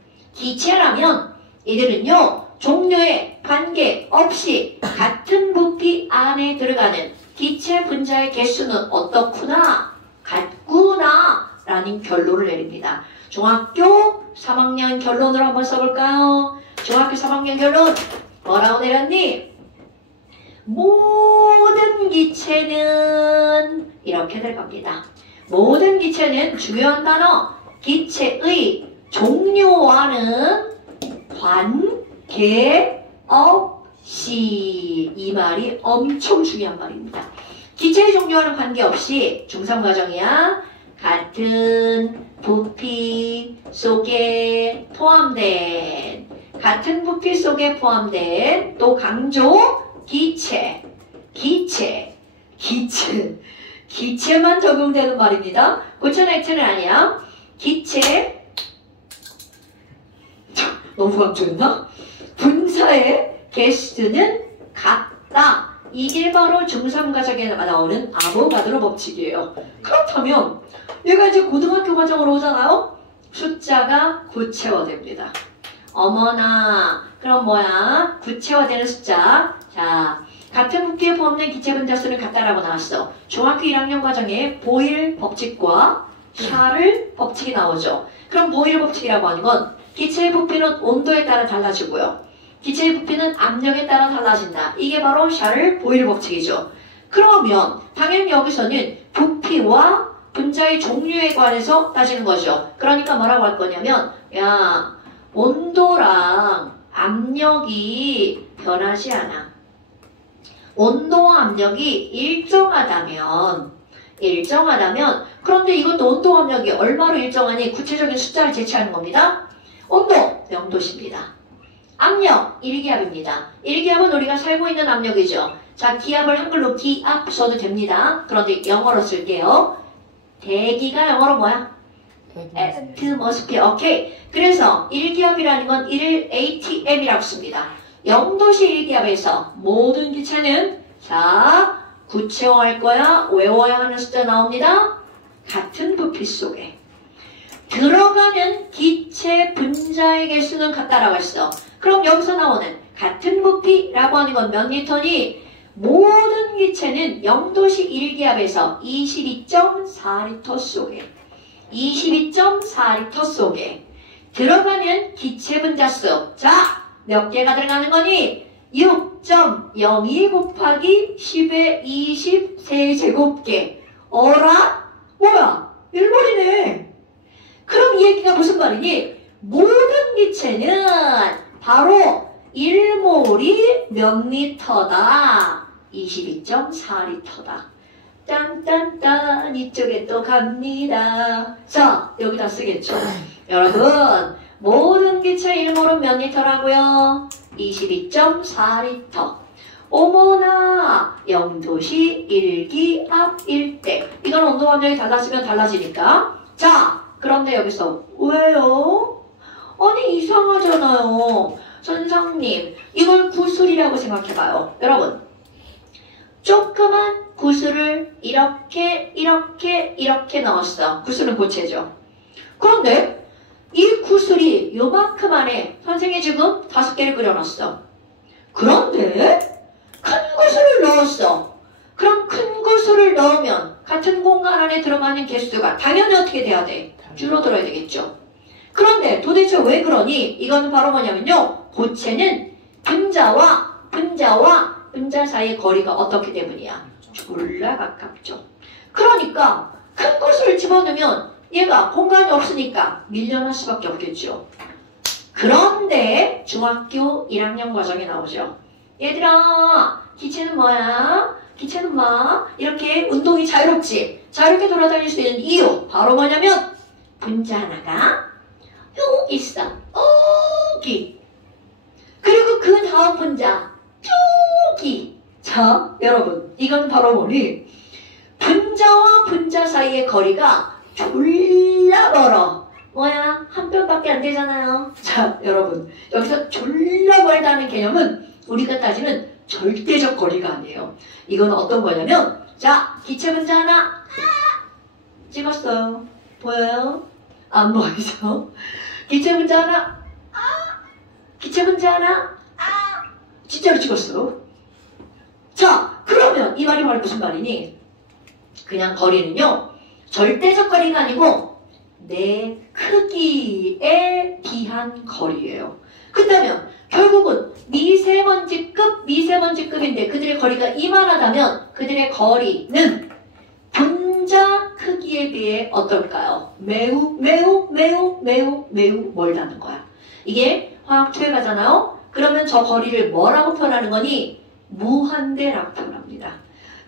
얘들은요, 종류에 관계 없이 같은 부피 안에 들어가는 기체 분자의 개수는 어떻구나? 같구나. 라는 결론을 내립니다. 중학교 3학년 결론을 한번 써볼까요? 중학교 3학년 결론. 뭐라고 내렸니? 모든 기체는 이렇게 될 겁니다. 모든 기체는 중요한 단어. 기체의 종류와는 관계없이. 이 말이 엄청 중요한 말입니다. 기체의 종류와는 관계없이 중3 과정이야. 같은 부피 속에 포함된 또 강조 기체만 적용되는 말입니다. 고체나 액체는 아니야. 기체 너무 강조했나? 분사의 개수는 같다. 이게 바로 중3 과정에 나오는 아보가드로 법칙이에요. 그렇다면 얘가 이제 고등학교 과정으로 오잖아요. 숫자가 구체화됩니다. 어머나, 그럼 뭐야? 구체화되는 숫자. 자, 같은 부피에 포함된 기체 분자 수는 같다라고 나왔어. 중학교 1학년 과정에 보일 법칙과 샤를 법칙이 나오죠. 그럼 보일 법칙이라고 하는 건 기체의 부피는 온도에 따라 달라지고요. 기체의 부피는 압력에 따라 달라진다. 이게 바로 샤를 보일 법칙이죠. 그러면 당연히 여기서는 부피와 분자의 종류에 관해서 따지는 거죠. 그러니까 뭐라고 할 거냐면, 야, 온도랑 압력이 변하지 않아. 온도와 압력이 일정하다면 그런데 이것도 온도와 압력이 얼마로 일정하니 구체적인 숫자를 제시하는 겁니다. 온도 0도씨입니다. 압력 1기압입니다. 1기압은 우리가 살고 있는 압력이죠. 자, 기압을 한글로 기압 써도 됩니다. 그런데 영어로 쓸게요. 대기가 영어로 뭐야? atmosphere. 오케이. 그래서 1기압이라는 건 1을 atm이라고 씁니다. 0도씨 1기압에서 모든 기체는 자, 구체화할 거야. 외워야 하는 숫자 나옵니다. 같은 부피 속에 들어가는 기체 분자의 개수는 같다라고 했어. 그럼 여기서 나오는 같은 부피라고 하는 건 몇 리터니? 모든 기체는 0도씨 1기압에서 22.4리터 속에 들어가는 기체 분자 수. 자, 몇 개가 들어가는 거니? 6.02 곱하기 10의 20 세제곱개. 어라? 뭐야? 1몰이네. 그럼 이 얘기가 무슨 말이니? 모든 기체는 바로 1몰이 몇 리터다? 22.4리터다. 딴딴딴 이쪽에 또 갑니다. 자, 여기다 쓰겠죠. 여러분, 모든 기체 1몰은 몇 리터라고요? 22.4리터. 어머나, 0도씨 1기압일 때. 이건 온도 압력이 달라지면 달라지니까. 자, 그런데 여기서 왜요? 아니, 이상하잖아요. 선생님, 이걸 구슬이라고 생각해봐요. 여러분, 조그만 구슬을 이렇게 넣었어. 구슬은 고체죠. 그런데 이 구슬이 요만큼 안에 선생님이 지금 5개를 그려놨어. 그런데 큰 구슬을 넣었어. 그럼 큰 구슬을 넣으면 같은 공간 안에 들어가는 개수가 당연히 어떻게 돼야 돼? 줄어들어야 되겠죠. 그런데 도대체 왜 그러니? 이건 바로 뭐냐면요. 고체는 분자와 분자 사이의 거리가 어떻기 때문이야? 졸라 가깝죠. 그러니까 큰 구슬을 집어넣으면 얘가 공간이 없으니까 밀려날 수밖에 없겠죠. 그런데 중학교 1학년 과정에 나오죠. 얘들아, 기체는 뭐야? 기체는 뭐? 이렇게 운동이 자유롭지? 자유롭게 돌아다닐 수 있는 이유 바로 뭐냐면 분자 하나가 여기 있어. 여기. 그리고 그 다음 분자 여기. 자, 여러분, 이건 바로 뭐니? 분자와 분자 사이의 거리가 졸라 멀어. 뭐야? 한 뼘밖에 안 되잖아요. 자, 여러분, 여기서 졸라 멀다는 개념은 우리가 따지는 절대적 거리가 아니에요. 이건 어떤 거냐면 자, 기체 문자 하나 찍었어요. 보여요? 안 보이죠? 기체 문자 하나 기체 문자 하나 진짜로 찍었어. 자, 그러면 이 말이 바로 무슨 말이니? 그냥 거리는요 절대적 거리가 아니고 내 크기에 비한 거리예요. 그렇다면 결국은 미세먼지급인데 그들의 거리가 이만하다면 그들의 거리는 분자 크기에 비해 어떨까요? 매우 멀다는 거야. 이게 화학 투여가잖아요. 그러면 저 거리를 뭐라고 표현하는 거니? 무한대라고 표현합니다.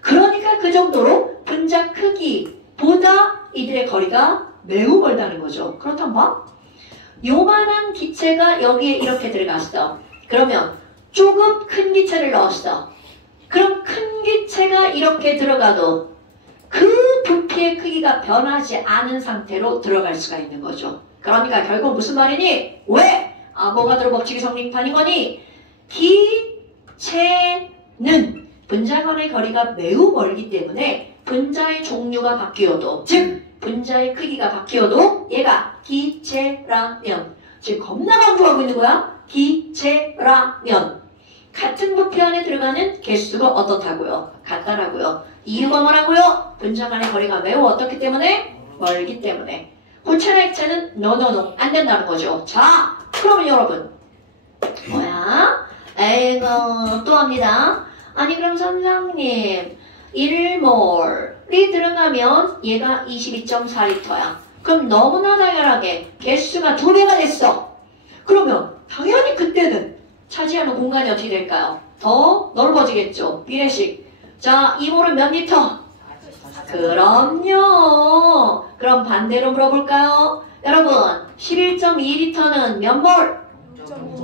그러니까 그 정도로 분자 크기보다 이들의 거리가 매우 멀다는 거죠. 그렇단 봐. 요만한 기체가 여기에 이렇게 들어갔어. 그러면 조금 큰 기체를 넣었어. 그럼 큰 기체가 이렇게 들어가도 그 부피의 크기가 변하지 않은 상태로 들어갈 수가 있는 거죠. 그러니까 결국 무슨 말이니? 왜? 아보가드로 법칙이 성립하는 거니? 기체는 분자 간의 거리가 매우 멀기 때문에 분자의 종류가 바뀌어도, 즉 분자의 크기가 바뀌어도 얘가 기체라면, 지금 겁나 강조하고 있는 거야. 기체라면 같은 부피 안에 들어가는 개수가 어떻다고요? 같다라고요. 이유가 뭐라고요? 분자 간의 거리가 매우 어떻기 때문에? 멀기 때문에. 고체나 액체는 노노노 안 된다는 거죠. 자, 그러면 여러분 뭐야? 에이구 또 합니다. 아니 그럼 선생님 1몰이 들어가면 얘가 22.4리터야. 그럼 너무나 당연하게 개수가 2배가 됐어. 그러면 당연히 그때는 차지하는 공간이 어떻게 될까요? 더 넓어지겠죠. 비례식. 자, 2몰은 몇 리터? 그럼요. 그럼 반대로 물어볼까요? 여러분 11.2리터는 몇 몰?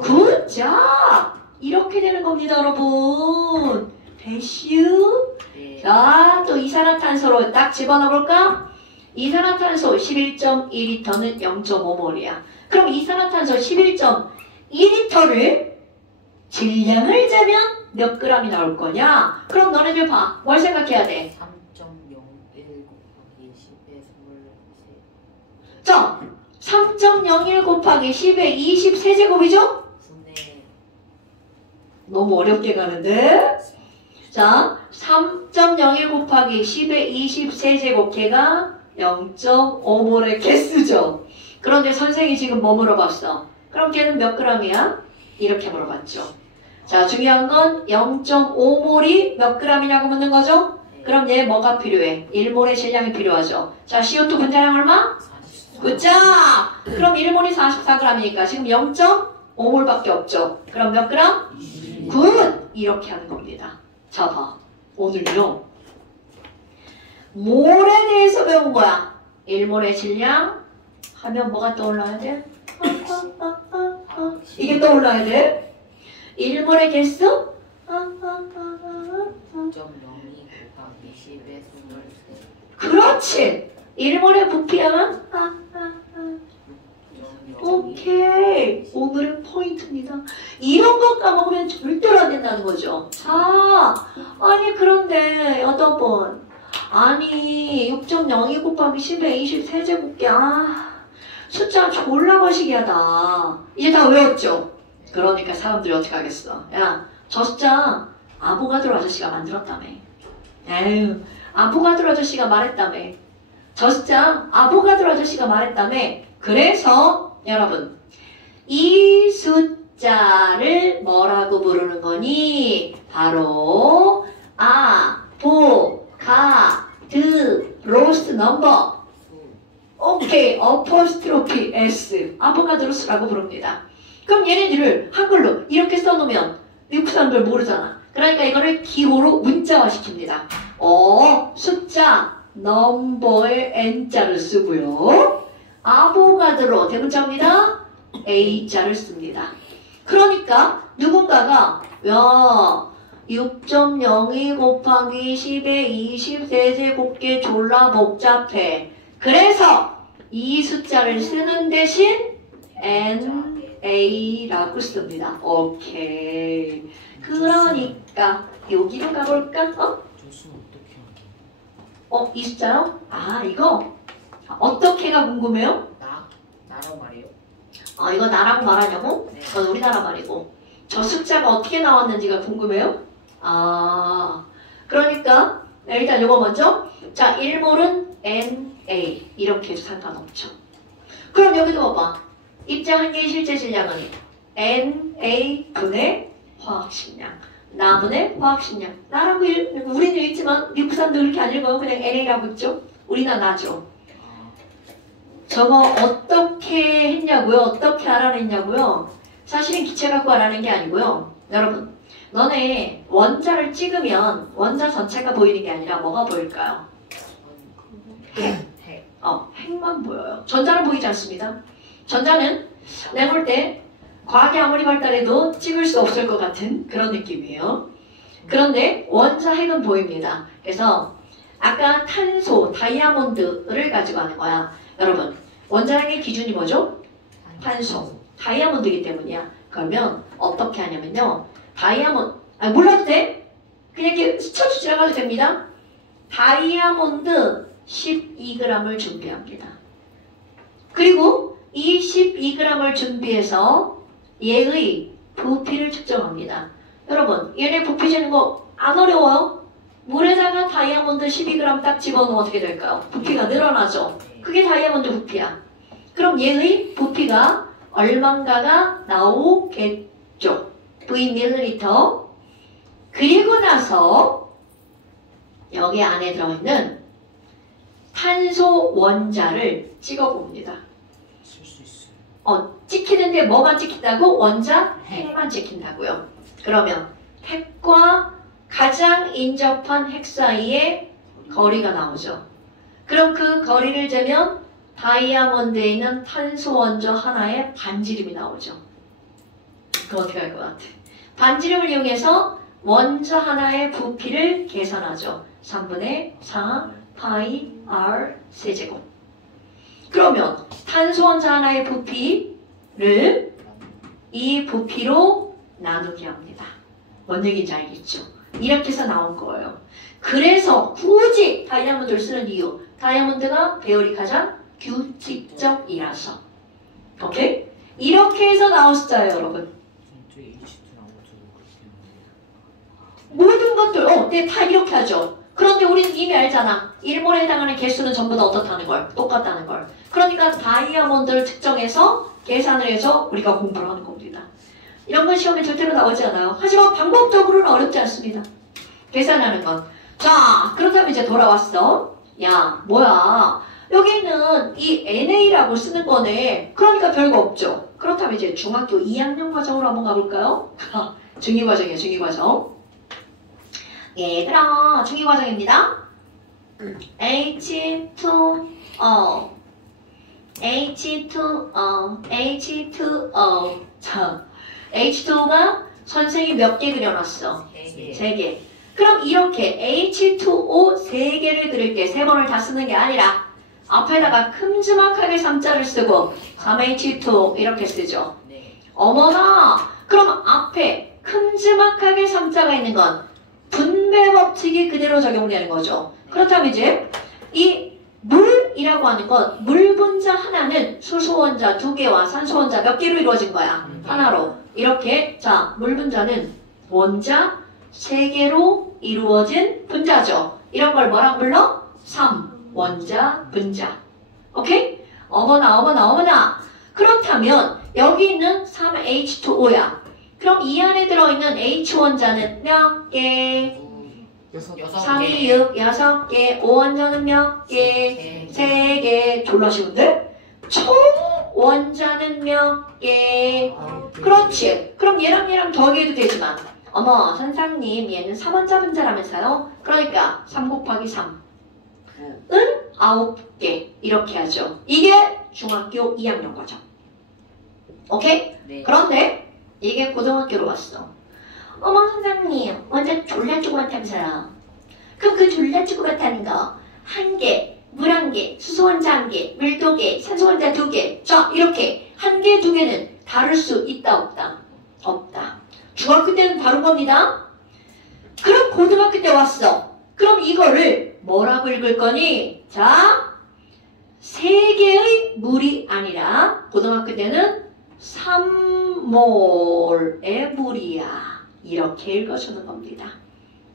굿자 이렇게 되는 겁니다 여러분. 됐슈? 자, 또 이산화탄소로 딱 집어넣어볼까? 이산화탄소 11.2리터는 0.5몰이야. 그럼 이산화탄소 11.2리터를 질량을 재면 몇 g이 나올 거냐? 그럼 너네들 봐. 뭘 생각해야 돼? 3.01 곱하기 10의 23. 자, 3.01 곱하기 10의 23제곱이죠? 분의 너무 어렵게 가는데? 자, 3.01 곱하기 10의 23제곱 걔가 0.5몰의 개수죠. 그런데 선생이 지금 뭐 물어봤어? 그럼 걔는 몇 g이야? 이렇게 물어봤죠. 자, 중요한 건 0.5몰이 몇 g이냐고 묻는 거죠? 그럼 얘 뭐가 필요해? 1몰의 질량이 필요하죠. 자, CO2 분자량 얼마? 44. 굿자! 그럼 1몰이 44g이니까 지금 0.5몰밖에 없죠. 그럼 몇 g? 굿! 이렇게 하는 겁니다. 자, 봐. 오늘요. 몰에 대해서 배운 거야. 1몰의 질량 하면 뭐가 떠올라야 돼? 이게 떠올라야 돼. 1몰의 개수? 0.02 곱하기 10의 23. 그렇지. 1몰의 부피하면 오케이. 오늘의 포인트입니다. 이런 거 까먹으면 절대로 안 된다는 거죠. 자, 아니 그런데 여러분, 아니 6.02 곱하기 10의 23제곱게 숫자 졸라 거시기하다. 이제 다 외웠죠? 그러니까 사람들이 어떻게 하겠어? 야, 저 숫자 아보가드로 아저씨가 만들었다며. 에휴, 아보가드로 아저씨가 말했다며. 저 숫자 아보가드로 아저씨가 말했다며. 그래서 여러분, 이 숫자를 뭐라고 부르는 거니? 바로 아보가드로스 넘버. 오케이, 어퍼스트로피 S, 아보가드로스라고 부릅니다. 그럼 얘네들을 한글로 이렇게 써놓으면 미국 사람들 모르잖아. 그러니까 이거를 기호로 문자화 시킵니다. 숫자 넘버의 N자를 쓰고요. 아보가드로 대문자입니다. A자를 씁니다. 그러니까 누군가가 6.02 곱하기 10의 23제곱게 졸라 복잡해. 그래서 이 숫자를 쓰는 대신 NA라고 씁니다. 오케이. 그러니까 여기로 가볼까? 조수는 어떻게 하는 이 숫자요? 이거 어떻게가 궁금해요? 나로 말이요. 이거 나라고 말하냐고? 네. 그건 우리나라 말이고 저 숫자가 어떻게 나왔는지가 궁금해요? 그러니까 일단 이거 먼저 자 1몰은 NA 이렇게 해도 상관없죠. 그럼 여기도 봐봐. 입자 한 개의 실제 질량은 NA 분의 화학식량 나분의 화학식량 나라고 우리는 읽지만 미국 사람들 그렇게 안 읽어요. 그냥 NA라고 읽죠. 우리나 나죠. 저거 어떻게 했냐고요? 어떻게 알아냈냐고요? 사실은 기체 갖고 알아낸 게 아니고요. 여러분, 너네 원자를 찍으면 원자 전체가 보이는 게 아니라 뭐가 보일까요? 핵. 핵만 보여요. 전자는 보이지 않습니다. 전자는 내가 볼 때 과학이 아무리 발달해도 찍을 수 없을 것 같은 그런 느낌이에요. 그런데 원자 핵은 보입니다. 그래서 아까 탄소, 다이아몬드를 가지고 하는 거야. 여러분, 원자핵의 기준이 뭐죠? 탄소, 다이아몬드이기 때문이야. 그러면 어떻게 하냐면요. 몰라도 돼? 그냥 이렇게 스쳐서 지나가도 됩니다. 다이아몬드 12g을 준비합니다. 그리고 이 12g을 준비해서 얘의 부피를 측정합니다. 여러분, 얘네 부피 재는 거 안 어려워요? 물에다가 다이아몬드 12g 딱 집어넣으면 어떻게 될까요? 부피가 늘어나죠? 그게 다이아몬드 부피야. 그럼 얘의 부피가 얼만가가 나오겠죠? V 밀리리터. 그리고 나서 여기 안에 들어있는 탄소 원자를 찍어봅니다. 쓸 수 있어요. 찍히는데 뭐만 찍힌다고? 원자 핵만 찍힌다고요. 그러면 핵과 가장 인접한 핵 사이에 거리가 나오죠. 그럼 그 거리를 재면 다이아몬드에 있는 탄소 원자 하나의 반지름이 나오죠. 그럼 어떻게 할 것 같아? 반지름을 이용해서 원자 하나의 부피를 계산하죠. 3분의 4 파이 R 세제곱. 그러면 탄소 원자 하나의 부피를 이 부피로 나누게 합니다. 뭔 얘기인지 알겠죠? 이렇게 해서 나온 거예요. 그래서 굳이 다이아몬드를 쓰는 이유. 다이아몬드가 배열이 가장 규칙적이라서. 오케이? 이렇게 해서 나온 숫자예요, 여러분. 전투에 H2랑 O2도 그렇게 모든 것들, 네, 다 이렇게 하죠. 그런데 우리는 이미 알잖아. 1몰에 해당하는 개수는 전부 다 어떻다는 걸, 똑같다는 걸. 그러니까 다이아몬드를 측정해서 계산을 해서 우리가 공부를 하는 겁니다. 이런 건 시험에 절대로 나오지 않아요. 하지만 방법적으로는 어렵지 않습니다. 계산하는 건. 자, 그렇다면 이제 돌아왔어. 야, 뭐야. 여기는 이 NA라고 쓰는 거네. 그러니까 별거 없죠. 그렇다면 이제 중학교 2학년 과정으로 한번 가볼까요? 중위과정이에요, 중위과정. 얘들아, 중위과정입니다. H2O 자, H2O가 선생님이 몇 개 그려놨어? 3개. 그럼 이렇게 H2O 3개를 그릴 때 3번을 다 쓰는 게 아니라 앞에다가 큼지막하게 3자를 쓰고 3H2O 이렇게 쓰죠. 어머나! 그럼 앞에 큼지막하게 3자가 있는 건 분배 법칙이 그대로 적용되는 거죠. 그렇다면 이제 이 물이라고 하는 건 물 분자 하나는 수소 원자 2개와 산소 원자 몇 개로 이루어진 거야? 하나로. 이렇게 자, 물 분자는 원자 3개로 이루어진 분자죠. 이런 걸 뭐라고 불러? 3원자 분자. 오케이? 어머나. 그렇다면 여기 있는 3H2O야. 그럼 이 안에 들어있는 H원자는 몇 개? 3이 6, 6개. O원자는 몇 개? 3개. 졸라 쉬운데? 총 원자는 몇 개? 그렇지. 그럼 얘랑 더하기해도 되지만 어머 선생님 얘는 3원자 분자라면서요? 그러니까 3 곱하기 3은 9개 이렇게 하죠. 이게 중학교 2학년 과정. 오케이? 네. 그런데 이게 고등학교로 왔어. 어머 선생님 완전 졸라 조그맣다면서요. 그럼 그 졸라 조그맣다는 거 한 개, 물 1개, 수소 원자 1개, 물 2개, 산소 원자 2개. 자 이렇게 1개, 2개는 다를 수 있다 없다? 없다. 중학교 때는 다른 겁니다. 그럼 고등학교 때 왔어. 그럼 이거를 뭐라고 읽을 거니? 자, 세 개의 물이 아니라 고등학교 때는 3몰의 물이야. 이렇게 읽어주는 겁니다.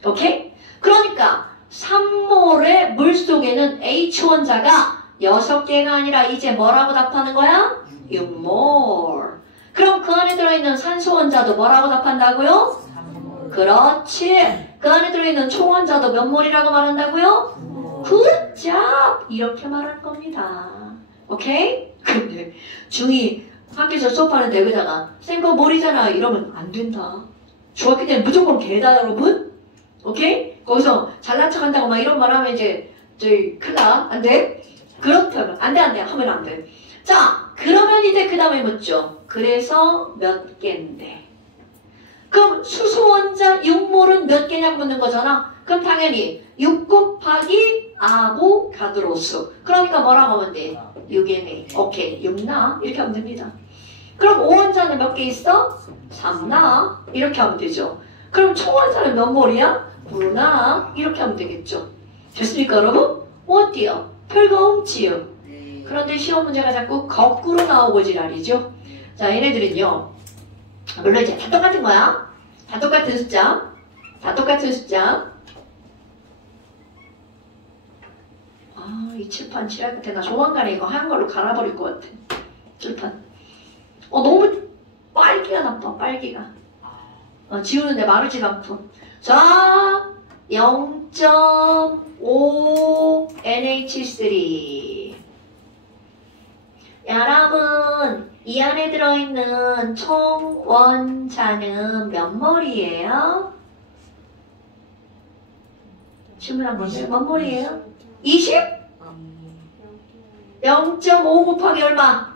오케이? 그러니까 3몰의 물 속에는 H 원자가 6개가 아니라 이제 뭐라고 답하는 거야? 6몰. 그럼 그 안에 들어있는 산소 원자도 뭐라고 답한다고요? 3몰. 그렇지. 그 안에 들어있는 총 원자도 몇 몰이라고 말한다고요? 9몰. 굿잡! 이렇게 말할 겁니다. 오케이? 근데 중2 학교에서 수업하는데 여기다가 쌤 그거 몰이잖아 이러면 안 된다. 중학교 때는 무조건 개다 여러분. 오케이? 거기서 잘난 척한다고 막 이런 말 하면 이제 저희 큰일 나. 안 돼? 그렇다면 안 돼 하면 안 돼. 자 그러면 이제 그 다음에 묻죠. 그래서 몇 개인데. 그럼 수소원자 6몰은 몇 개냐고 묻는 거잖아. 그럼 당연히 6 곱하기 아보가드로수. 그러니까 뭐라고 하면 돼? 6이네. 오케이 6나 이렇게 하면 됩니다. 그럼 5원자는 몇 개 있어? 3나 이렇게 하면 되죠. 그럼 총원자는 몇 몰이야? 9나 이렇게 하면 되겠죠. 됐습니까 여러분? 어때요? 별거 없지요. 네. 그런데 시험 문제가 자꾸 거꾸로 나오고 지랄이죠. 자 얘네들은요 물론 이제 다 똑같은 거야. 다 똑같은 숫자. 다 똑같은 숫자. 아, 이 칠판 칠할 끝에 나 조만간에 이거 하얀 걸로 갈아버릴 것 같아. 칠판. 너무 빨기가 나빠, 빨기가. 지우는데 마르지가 않고. 자, 0.5 NH3. 여러분, 이 안에 들어있는 총 원자는 몇 몰이에요? 질문 한번 해요. 몇 몰이에요? 20? 0.5 곱하기 얼마?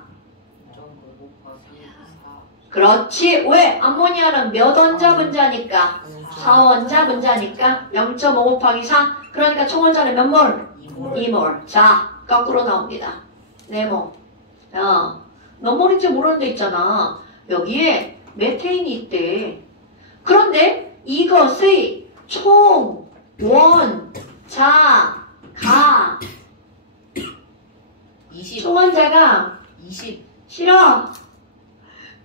0.9 곱하기 4. 그렇지. 왜? 암모니아는 몇 원자 분자니까? 4원자 분자니까 0.5 곱하기 4. 그러니까 총 원자는 몇 몰? 2몰. 자, 거꾸로 나옵니다. 네모. 몇 몰인지 모르는 데 있잖아. 여기에 메테인이 있대. 그런데 이것의 총 원자가 20. 총 원자가 20. 싫어.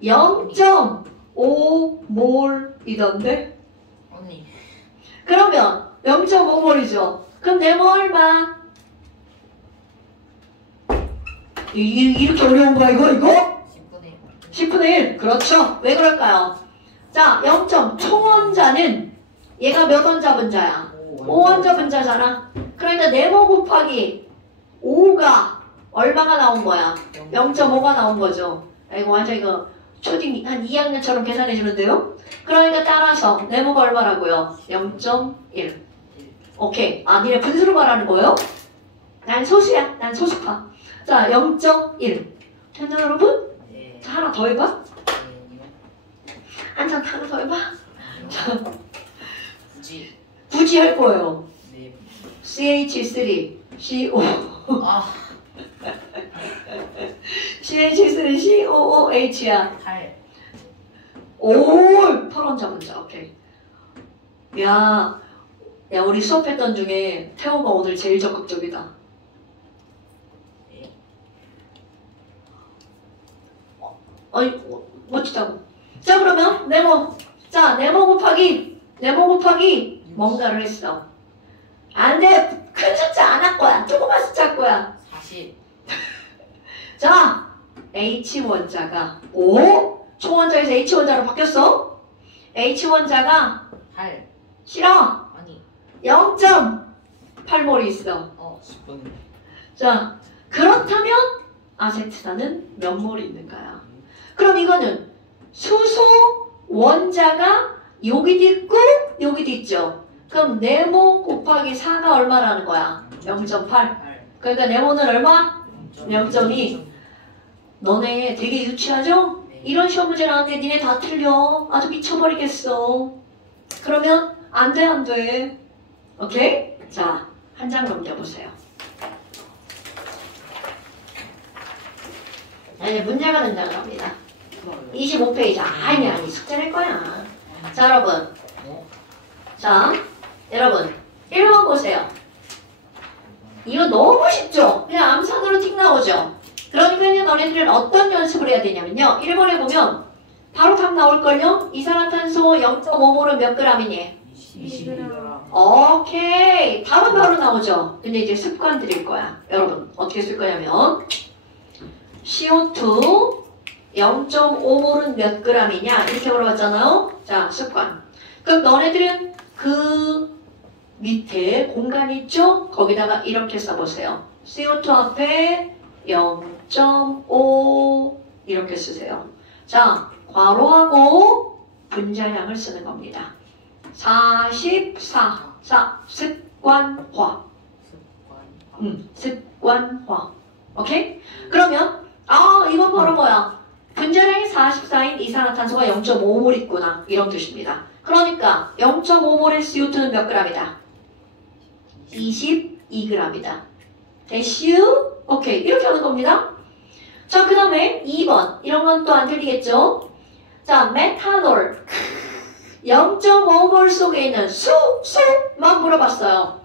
0.5몰이던데? 언니. 그러면 0.5몰이죠. 그럼 네모 얼마? 이렇게 어려운 거야 이거? 10분의 10분의 1. 그렇죠. 왜 그럴까요? 자, 0. 총원자는 얘가 몇 원자 분자야? 5원자 분자잖아. 그러니까 네모 곱하기 5가 얼마가 나온 거야? 0.5가 나온 거죠. 이거 완전 이거 초딩 한 2학년처럼 계산해 주는데요. 그러니까 따라서 네모가 얼마라고요? 0.1. 오케이. 니네 분수로 말하는 거예요? 난 소수야. 난 소수파. 자, 0.1. 됐나 여러분? 네. 자, 하나 더 해봐. 네. 한참 하나 더 해봐. 자, 굳이. 굳이 할 거예요. 네. CH3, CO. 아. CH3, COOH야. 8. 오, 8원자 분자. 오케이. 야, 우리 수업했던 중에 태호가 오늘 제일 적극적이다. 멋지다고. 자, 그러면 네모. 자, 네모 곱하기 뭔가를 했어. 안 돼. 큰 숫자 안 할 거야. 조그만 숫자 할 거야. 40. 자, H원자가 총원자에서 H원자로 바뀌었어. H원자가 8. 싫어. 아니. 0.8몰이 있어. 10분. 자, 그렇다면 아세트산은 몇 몰이 있는가요? 그럼 이거는 수소 원자가 여기도 있고 여기도 있죠. 그럼 네모 곱하기 4가 얼마라는 거야? 0.8. 8. 그러니까 네모는 얼마? 0.2. 너네 되게 유치하죠? 네. 이런 시험 문제 나왔는데 니네 다 틀려. 아주 미쳐버리겠어. 그러면 안 돼. 오케이? 자, 한 장 넘겨보세요. 자, 이제 문제가 된다고 합니다. 25페이지. 아니, 숙제할 거야. 자, 여러분. 자, 여러분. 1번 보세요. 이거 너무 쉽죠? 그냥 암산으로 틱 나오죠? 그러니까 너네들은 어떤 연습을 해야 되냐면요. 1번에 보면 바로 답 나올걸요? 이산화탄소 0.5몰은 몇 g이니? 20g. 오케이. 답은 바로 나오죠? 근데 이제 습관 드릴 거야. 여러분, 어떻게 쓸 거냐면 CO2 0.5몰은 몇 g이냐? 이렇게 물어봤잖아요? 자, 습관. 그럼 너네들은 그 밑에 공간 있죠? 거기다가 이렇게 써보세요. CO2 앞에 0.5 이렇게 쓰세요. 자, 괄호하고 분자량을 쓰는 겁니다. 44. 자, 습관화. 습관화. 오케이? 그러면 이건 바로 뭐야? 분자량이 44인 이산화탄소가 0.5몰 있구나. 이런 뜻입니다. 그러니까 0.5몰의 CO2는 몇 g이다? 22g이다. 됐슈? 오케이. 이렇게 하는 겁니다. 자, 그 다음에 2번. 이런 건 또 안 들리겠죠? 자, 메탄올. 0.5몰 속에 있는 수만 물어봤어요.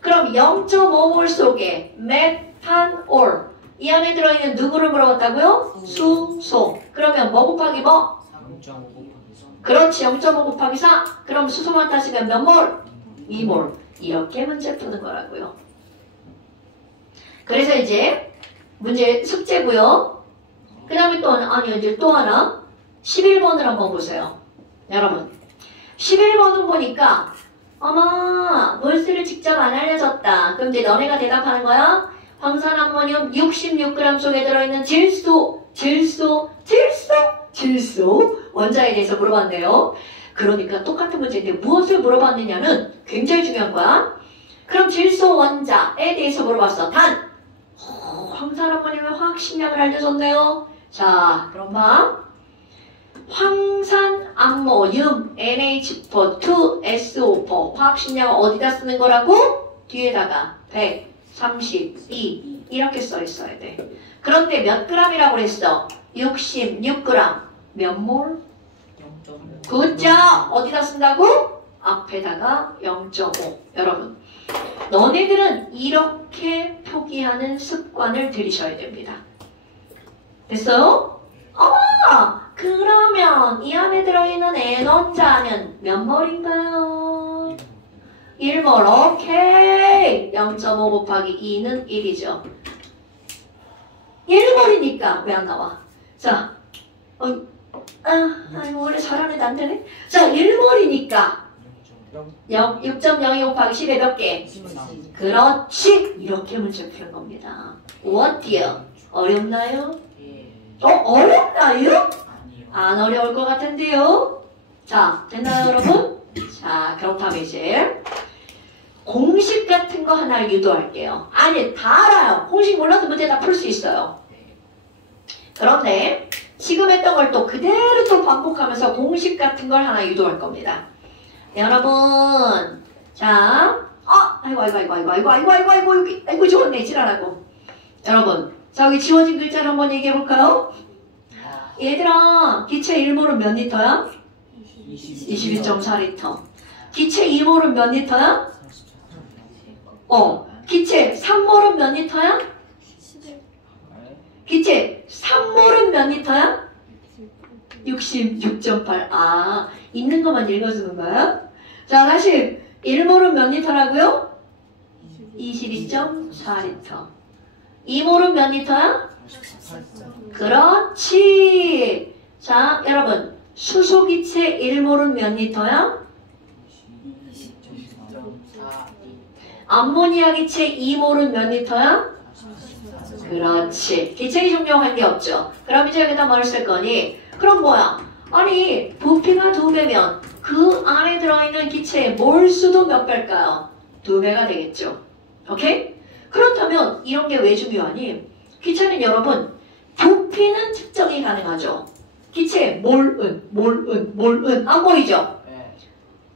그럼 0.5몰 속에 메탄올. 이 안에 들어있는 누구를 물어봤다고요? 수소. 그러면 뭐 곱하기 뭐? 3.5 곱하기 3. 그렇지. 0.5 곱하기 4. 그럼 수소만 따지면 몇 몰? 2몰. 이렇게 문제 푸는 거라고요. 그래서 이제 문제 숙제고요. 그 다음에 또 이제 또 하나 11번을 한번 보세요. 여러분 11번은 보니까 어머 몰수를 직접 안 알려줬다. 그럼 이제 너네가 대답하는 거야. 황산암모늄 66g 속에 들어있는 질소 원자에 대해서 물어봤네요. 그러니까 똑같은 문제인데 무엇을 물어봤느냐는 굉장히 중요한 거야. 그럼 질소 원자에 대해서 물어봤어. 황산암모늄의 화학식량을 알려줬네요. 자, 그럼 봐. 황산암모늄 NH4,2SO4 화학식량을 어디다 쓰는 거라고? 뒤에다가 132 이렇게 써 있어야 돼. 그런데 몇 g이라고 그랬어? 66g. 몇 몰? 0.5. 굿자 어디다 쓴다고? 앞에다가 0.5. 여러분 너네들은 이렇게 표기하는 습관을 들이셔야 됩니다. 됐어요? 그러면 이 안에 들어있는 N원자는 몇 몰인가요? 1몰. 오케이. 0.5 곱하기 2는 1이죠. 1몰이니까 왜 안 나와? 자, 원래 잘하는데 안 되네. 자, 1몰이니까 6.02 곱하기 10에 몇 개? 13. 그렇지. 이렇게 문제 푸는 겁니다. 어때요? 어렵나요? 예. 어렵나요? 아니요. 안 어려울 것 같은데요? 자, 됐나요, 여러분? 자, 그렇다면 이제 공식 같은 거 하나 유도할게요. 아니, 다 알아요. 공식 몰라도 문제 다 풀 수 있어요. 그런데 지금 했던 걸 또 그대로 또 반복하면서 공식 같은 걸 하나 유도할 겁니다. 여러분, 자, 아이고, 좋네, 지랄하고. 여러분, 자, 여기 지워진 글자를 한번 얘기해볼까요? 얘들아, 기체 1몰은 몇 리터야? 22.4리터. 기체 2몰은 몇 리터야? 기체 3몰은 몇 리터야? 11. 기체 3몰은 몇 리터야? 66.8. 있는 것만 읽어주는 거야? 자, 다시 1몰은 몇 리터라고요? 22.4리터. 2몰은 몇 리터야? 그렇지. 자, 여러분 수소기체 1몰은 몇 리터야? 암모니아 기체 2몰은 몇 리터야? 그렇지. 기체의 종류할 게 없죠. 그럼 이제 여기다 뭐를 쓸 거니? 그럼 뭐야? 아니 부피가 2배면 그 안에 들어있는 기체의 몰수도 몇 배일까요? 2배가 되겠죠. 오케이? 그렇다면 이런 게 왜 중요하니? 기체는 여러분 부피는 측정이 가능하죠. 기체의 몰은 안 보이죠?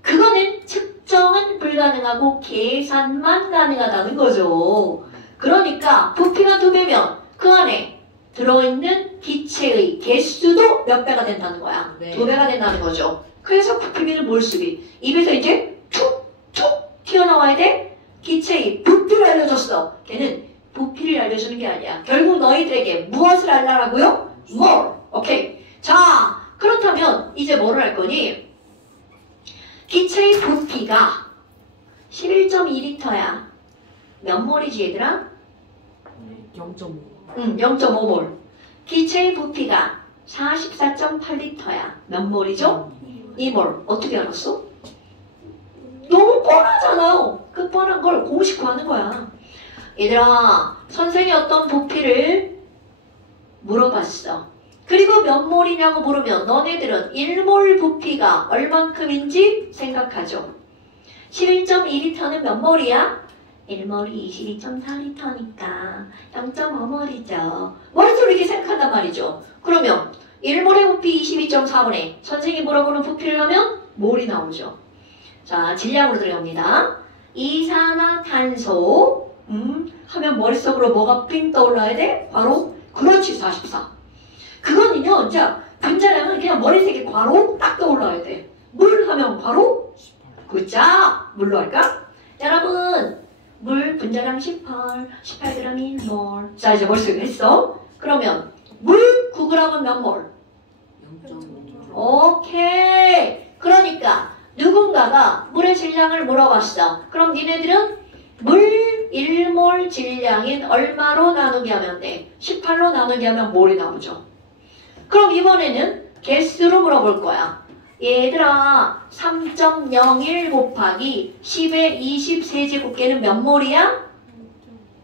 그거는 측정은 불가능하고 계산만 가능하다는 거죠. 그러니까 부피가 2배면 그 안에 들어있는 기체의 개수도 몇 배가 된다는 거야? 네. 2배가 된다는 거죠. 그래서 부피비는 몰수비. 입에서 이제 툭툭 튀어나와야 돼. 기체의 부피를 알려줬어. 걔는 부피를 알려주는 게 아니야. 결국 너희들에게 무엇을 알라라고요? 몰. 오케이. 자, 그렇다면 이제 뭐를 할 거니? 기체의 부피가 11.2리터야. 몇 몰이지 얘들아? 0.5. 0.5몰. 기체의 부피가 44.8리터야. 몇 몰이죠? 2몰. 어떻게 알았어? 너무 뻔하잖아. 그 뻔한 걸 공식 구하는 거야. 얘들아, 선생이 어떤 부피를 물어봤어. 그리고 몇 몰이냐고 물으면 너네들은 1몰 부피가 얼만큼인지 생각하죠. 11.2리터는 몇 몰이야? 1몰이 22.4리터니까 0.5몰이죠. 머릿속으로 이렇게 생각한단 말이죠. 그러면 1몰의 부피 22.4분의 선생이 물어보는 부피를 하면 몰이 나오죠. 자, 질량으로 들어갑니다. 이산화탄소 하면 머릿속으로 뭐가 삥 떠올라야 돼? 바로 그렇지 44. 그거는요. 자, 분자량은 그냥 머릿속에 괄호 딱 떠올라야 돼. 물 하면 괄호 18. 그자 물로 할까? 여러분 물 분자량 18g이 1몰. 자, 이제 머릿속에 했어. 그러면 물 9g은 몇 몰? 0.5. 오케이. 그러니까 누군가가 물의 질량을 물어봤어. 그럼 니네들은 물 1몰 질량인 얼마로 나누기 하면 돼? 18로 나누기 하면 몰이 나오죠. 그럼 이번에는 개수로 물어볼 거야. 얘들아 3.01 곱하기 10의 20세제곱계는 몇 몰이야?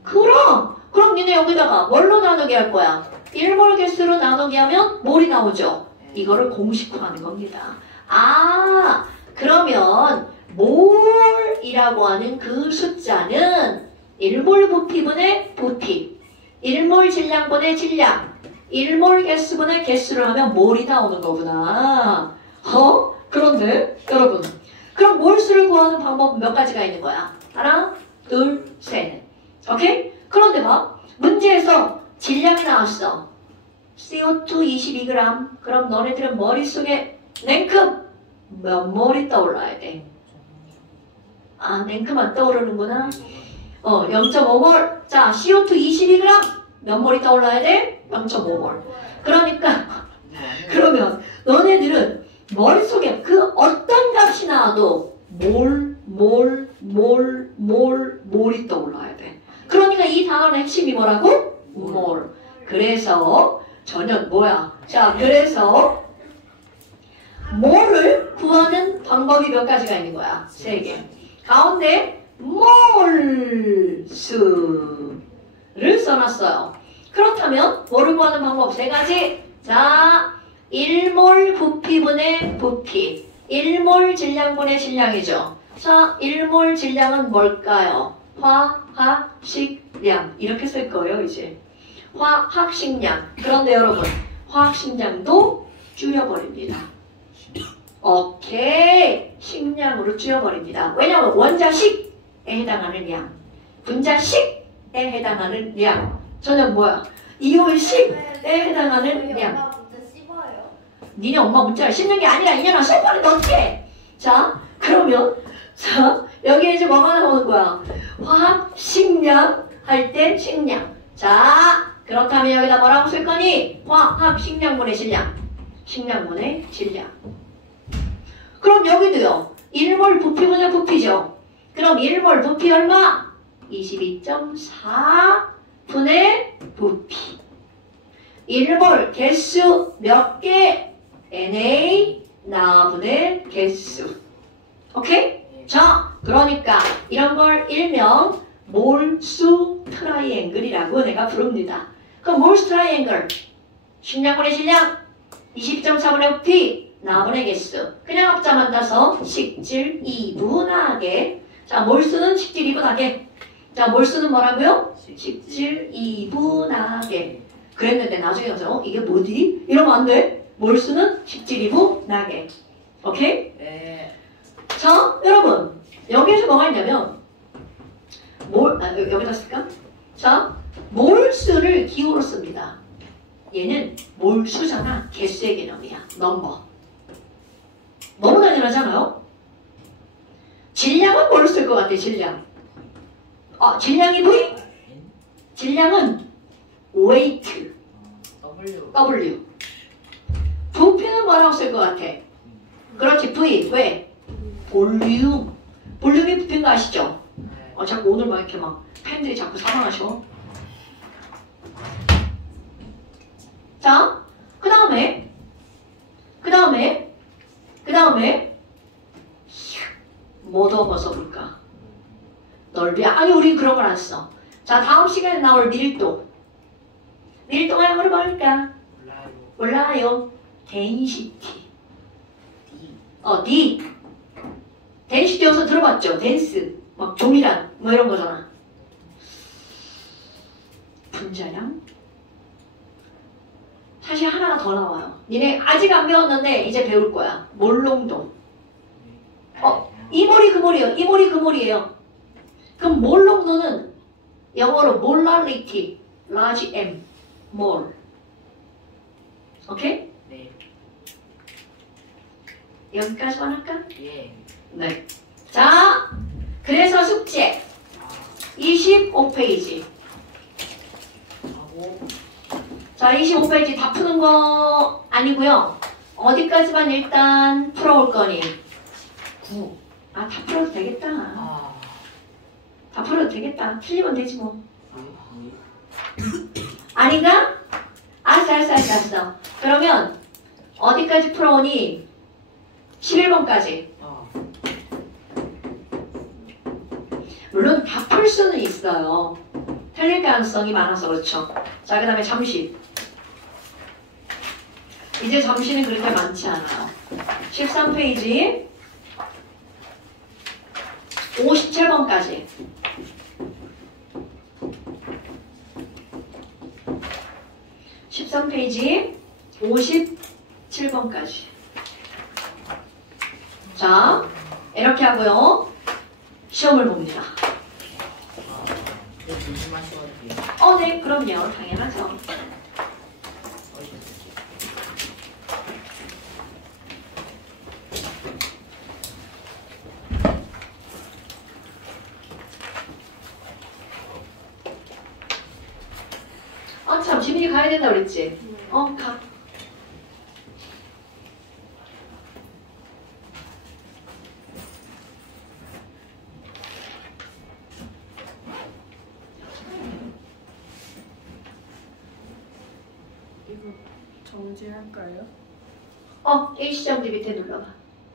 그럼 니네 여기다가 뭘로 나누기 할 거야? 1몰 개수로 나누기 하면 몰이 나오죠. 이거를 공식화하는 겁니다. 아, 그러면 몰이라고 하는 그 숫자는 1몰 부피분의 부피, 1몰 질량분의 질량, 1몰 개수분의 개수를 하면 몰이 나오는 거구나. 그런데 여러분, 그럼 몰수를 구하는 방법은 몇 가지가 있는 거야? 하나, 둘, 셋. 오케이? 그런데 봐. 문제에서 질량이 나왔어. CO2 22g. 그럼 너네들은 머릿속에 냉큼 몇 몰이 떠올라야 돼? 아, 냉큼만 떠오르는구나. 0.5몰. 자, CO2 22g. 몇 몰이 떠올라야 돼? 0.5몰. 그러니까 그러면 너네들은 머릿속에 그 어떤 값이 나와도 몰이 떠올라야 돼. 그러니까 이 단어의 핵심이 뭐라고? 몰. 그래서 저는 뭐야? 자, 그래서 몰을 구하는 방법이 몇 가지가 있는 거야? 3개. 가운데 몰수를 써놨어요. 그렇다면 몰을 구하는 방법 3가지. 자, 1몰 부피분의 부피, 1몰 질량분의 질량이죠. 자, 1몰 질량은 뭘까요? 화학식량. 이렇게 쓸 거예요, 이제. 화학식량. 그런데 여러분, 화학식량도 줄여버립니다. 오케이. 식량으로 줄여버립니다. 왜냐하면 원자식에 해당하는 양, 분자식에 해당하는 양, 저는 뭐야? 이온식에 해당하는 양. 니네 엄마 문자를 씹는 게 아니라 이년아 소파를 넣게. 자, 그러면 자 여기에 이제 뭐가 나오는 거야? 화학식량 할 때 식량. 자, 그렇다면 여기다 뭐라고 쓸 거니? 화학식량분의 질량. 식량분의 질량. 그럼 여기도요. 1몰 부피분의 부피죠. 그럼 1몰 부피 얼마? 22.4분의 부피. 1몰 개수 몇 개? Na 나분의 개수. 오케이? 자, 그러니까 이런 걸 일명 몰수 트라이앵글이라고 내가 부릅니다. 그럼 몰수 트라이앵글 식량분의 질량 22.4분의 부피 나분의 개수. 그냥 합자만 따서 식질 이분하게. 자, 몰수는 식질 이분하게. 자, 몰수는 뭐라고요? 식질 이분하게. 그랬는데 나중에 가서 이게 뭐지? 이러면 안 돼. 몰수는 식질이분하게. 오케이? 네. 자, 여러분 여기에서 뭐가 있냐면 여기다 쓸까? 자, 몰수를 기호로 씁니다. 얘는 몰수잖아. 개수의 개념이야. 넘버. 너무 당연하잖아요? 질량은 뭘 쓸 것 같아, 질량? 질량이 V? N? 질량은 weight, W. W. 부피는 뭐라고 쓸 것 같아? 그렇지, V. 왜? 볼륨. 볼륨이 부피인 거 아시죠? 네. 자꾸 오늘 막 이렇게 막 팬들이 자꾸 사망하셔. 자, 그 다음에 뭐 더 벗어볼까? 넓이. 아니, 우리 그런 걸 안 써. 자, 다음 시간에 나올 밀도. 밀도가 영어로 뭘까? 몰라요. 몰라요. density. D. D. density 여기서 들어봤죠? dense. 막 종이란 뭐 이런 거잖아. 분자량. 사실 하나가 더 나와요. 니네 아직 안 배웠는데 이제 배울 거야. 몰농도. 이 몰이 그 몰이에요. 이 몰이 그 몰이에요. 그럼 몰농도는 영어로 molarity, large M, 몰. 오케이? 네. 여기까지만 할까? 예. 네. 자, 그래서 숙제 25페이지. 하고 자, 25페이지 다 푸는 거 아니고요. 어디까지만 일단 풀어올 거니? 9. 다 풀어도 되겠다. 아. 다 풀어도 되겠다. 틀리면 되지 뭐. 네. 아닌가? 알았어. 그러면 어디까지 풀어오니? 11번까지. 아. 물론 다 풀 수는 있어요. 틀릴 가능성이 많아서 그렇죠. 자, 그 다음에 잠시. 이제 잠시는 그렇게 많지 않아요. 13페이지 57번까지. 13페이지 57번까지. 자, 이렇게 하고요. 시험을 봅니다. 좀 조심하셔야 돼요. 네, 그럼요. 당연하죠. 참, 지민이 가야 된다 그랬지? 가. 이거 정지할까요? 일시정지 밑에 눌러봐.